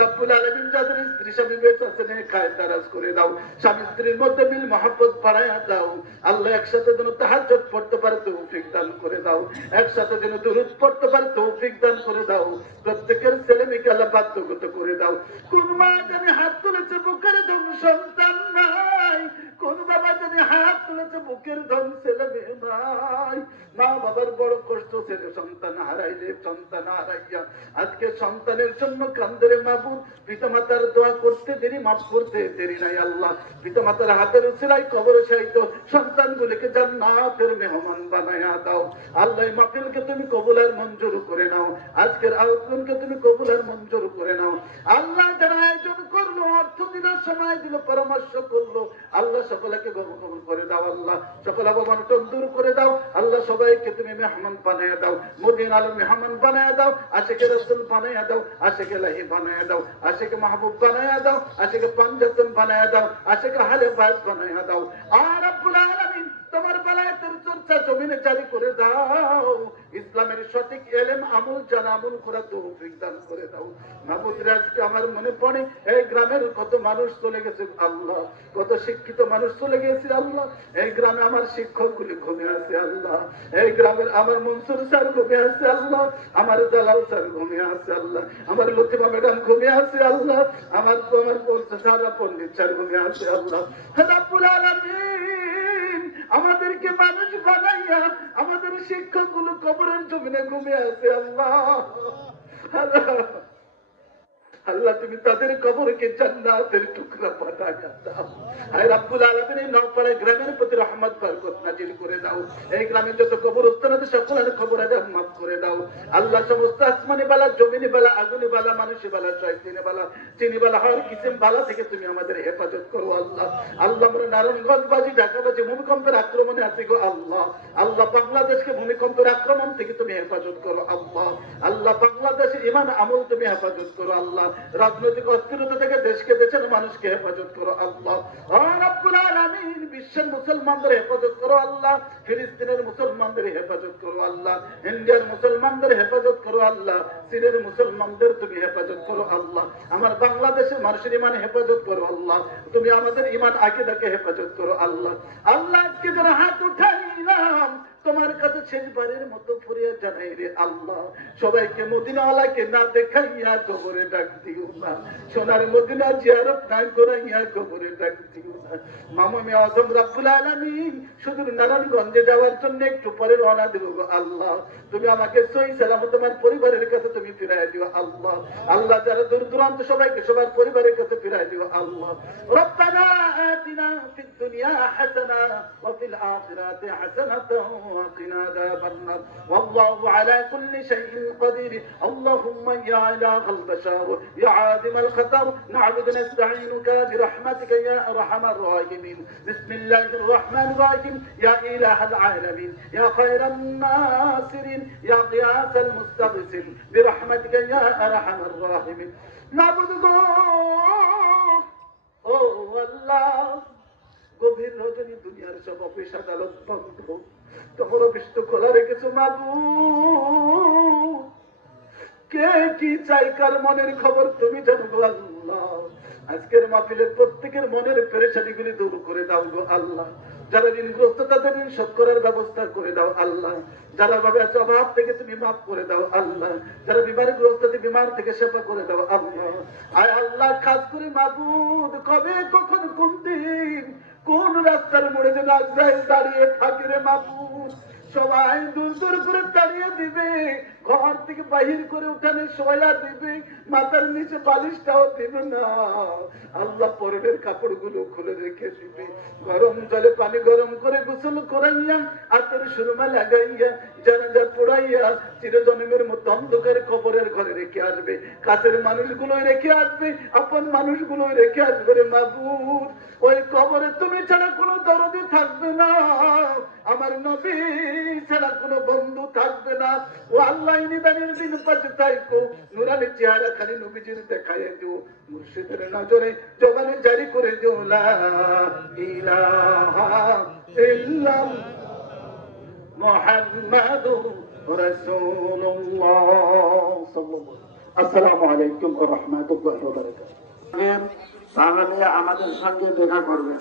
রাব্বুল আলামিন যাদের স্ত্রী স্বামী বেঁচে আছে নে খায় তারাজ করে দাও, স্বামী স্ত্রীর মধ্যে মিল মহব্বত বাড়াইয়া দাও আল্লাহ। একসাথে যেন তাহাজ্জুদ পড়তে পারে তৌফিক দান করে দাও, একসাথে যেন দুরূদ পড়তে পারে তৌফিক দান করে দাও। প্রত্যেকের ছেলে মেয়েকে আল্লাহ বাধ্যগত করে দাও। কোন মা জানি হাত তুলেছে বুকের ধন সন্তান নাই, কোন বাবা জানি হাত তুলেছে বুকের ধন ছেলে মেয়ে নাই। মা বাবার বড় কষ্ট, ছেলে সন্তান হারাইলে, সন্তান হারাইয়া আজকে সন্তানের জন্য কান্দরে মাবুদ। পিতা মাতার দোয়া করতে দেরি, মাফ করতে দেরি নাই আল্লাহ। পিতা মাতার হাতের উসিলায় কবর সাহিত্য সন্তানগুলিকে জান্নাতের মেহমান বানায়া দাও আল্লাহ। মাহফিলকে তুমি কবুল আর মঞ্জুর করে নাও, আজকের আয়োজনকে তুমি কবুল আর মঞ্জুর করে নাও আল্লাহ। যারা আয়োজন করলো, অর্থ দিল, সময় দিল, পরামর্শ করলো আল্লাহ, সকলকে কবুল করে দাও আল্লাহ। সকল অবমাননা দূর করে দাও আল্লাহ। সবাইকে তুমি মেহমান বানায়া দাও, মদিনা আলম মেহমান বানায়া দাও, আশিকে রাসূল বানায়া দাও, আশিকে লাহি বানায়া দাও, আশিকে মাহবুব বানায়া দাও, আশিকে পাঞ্জাতন বানায়া দাও, আশিকে হালে বাদ বানায়া দাও। আর রব্বুল আলামিন তোমার বেলায়েতের চর্চা জমিনে জারি করে দাও, ইসলামের সঠিক ইলম আমল জানা আমল করা তৌফিক দান করে দাও মাহবুব। আজকে আমার মনে পড়ে এই গ্রামের কত মানুষ চলে গেছে আল্লাহ, কত শিক্ষিত মানুষ চলে গেছে আল্লাহ। এই গ্রামে আমার শিক্ষকগুলি ঘুমিয়ে আছে আল্লাহ, এই গ্রামের আমার মনসুর স্যার ঘুমিয়ে আছে আল্লাহ, আমার জালাল স্যার ঘুমিয়ে আছে আল্লাহ, আমার লতিফা ম্যাডাম ঘুমিয়ে আছে আল্লাহ, আমার সারা পণ্ডিত স্যার ঘুমিয়ে আছে আল্লাহ। রব্বুল আলামিন আমাদেরকে মানুষ বানাইয়া আমাদের শিক্ষকগুলো কবরের জমিনে ঘুমিয়ে আছে আল্লাহ। আল্লাহ তুমি তাদের কবরকে জান্নাতের টুকরা বানায়া দাও। আয় রব্বুল আলামিন এই নওপাড়া গ্রামের প্রতি রহমত বরকত নাজিল করে দাও। এই গ্রামের যত কবরস্থান আছে সকলের কবর আযাব মাফ করে দাও আল্লাহ। সমস্ত আসমানি বালা, জমিনি বালা, আগুনি বালা, মানুষি বালা, শয়তানি বালা, চিনি বালা, হর কিসিম বালা থেকে তুমি আমাদের হেফাজত করো আল্লাহ। আল্লাহ আমরা নারায়ণগঞ্জবাসী, ঢাকাবাসী ভূমিকম্পের আক্রমণে আছি গো আল্লাহ। আল্লাহ বাংলাদেশকে ভূমিকম্পের আক্রমণ থেকে তুমি হেফাজত করো আল্লাহ। আল্লাহ বাংলাদেশের ঈমান আমল তুমি হেফাজত করো আল্লাহ। রাজনৈতিক অস্থিরতা থেকে দেশকে, দেশের মানুষকে হেফাজত করো আল্লাহ। রব্বুল আলামিন বিশ্বের মুসলমানদের হেফাজত করো আল্লাহ, ফিলিস্তিনের মুসলমানদের হেফাজত করো আল্লাহ, ইন্ডিয়ার মুসলমানদের হেফাজত করো আল্লাহ, চীনের মুসলমানদের তুমি হেফাজত করো আল্লাহ। আমার বাংলাদেশের মানুষের ঈমান হেফাজত করো আল্লাহ। তুমি আমাদের ঈমান আকীদাকে হেফাজত করো আল্লাহ। আল্লাহ আজকে যারা হাত উঠাইলাম তোমার কাছে শেষবারের মতো ফরিয়াদ জানাই রে আল্লাহ। সবাইকে মদিনাওয়ালাকে না দেখাইয়া কবরে ডাক দিও না, সোনার মদিনা জিয়ারত না করাইয়া কবরে ডাক দিও না। মামুমে আযম রব্বুল আলামিন সুদূর নারায়ণগঞ্জে যাওয়ার জন্য একটু পরে রওনা দেব গো আল্লাহ। তুমি আমাকে সহি সালামত তোমার পরিবারের কাছে তুমি ফিরাই দিও আল্লাহ। আল্লাহ যারা দূর দূরান্ত সবাইকে সবার পরিবারের কাছে ফিরাই দিও আল্লাহ। রব্বানা আতিনা ফিদ দুনিয়া হাসানা ওয়া ফিল আখিরাতি হাসানাতাও وقنا عذاب النار والله على كل شيء قدير اللهم يا إله البشر يا عادم الخطر نعبد نستعينك برحمتك يا أرحم الراحمين بسم الله الرحمن الرحيم يا إله العالمين يا خير الناصرين يا قياس المستغيثين برحمتك يا أرحم الراحمين نعبدك ও আল্লাহ। গভীর রজনী দুনিয়ার সব অফিস আদালত বন্ধ, তোমার অফিস তো খোলা রেখেছো মাবুদ। কে কি চাই কার মনের খবর তুমি জানো গো আল্লাহ। আজকের মাহফিলের প্রত্যেকের মনের পেরেশানি গুলি দূর করে দাও গো আল্লাহ। যারা ঋণগ্রস্ত তাদের ঋণ শোধ করার ব্যবস্থা করে দাও আল্লাহ। যারা ভাবে আছে অভাব থেকে তুমি মাফ করে দাও আল্লাহ। যারা বিমারগ্রস্ত বিমার থেকে সেবা করে দাও আল্লাহ। আয় আল্লাহ খাস করে মাবুদ কবে কখন কোন দিন কোন রাস্তার মোড়ে যেন আজরাইল দাঁড়িয়ে থাকে রে মাবুদ, সবাই দূর দূর করে তাড়িয়ে দিবে, ঘর থেকে বাহির করে উঠানে শোয়া দিবে, মাথার নিচে বালিশটাও দিবে না। আল্লাহ পরনের কাপড়গুলো খুলে রেখে দিবে, গরম জলে পানি গরম করে গোসল করাইয়া আতর সুরমা লাগাইয়া জানাজা পড়াইয়া চিরজন্মের মতো অন্ধকার কবরের ঘরে রেখে আসবে। কাছের মানুষগুলো রেখে আসবে, আপন মানুষগুলো রেখে আসবে। রে মাবুদ, ওই কবরে তুমি ছাড়া কোনো দরদি থাকবে না, আমার নবী ছাড়া কোনো বন্ধু থাকবে না। ও আল্লাহ, নিদানের দিন পাশে থাইকো, নুরানি চেহারা খালি নবীজির দেখায় দিও, মুর্শিদের নজরে জবানে জারি করে দিও লা ইলাহা ইল্লাল্লাহ মুহাম্মাদুর রাসূলুল্লাহ সাল্লাল্লাহু আলাইহি। আসসালামু আলাইকুম ওয়া রাহমাতুল্লাহি ওয়া বারাকাতুহু। তাহলে আমাদের সঙ্গে দেখা করবেন।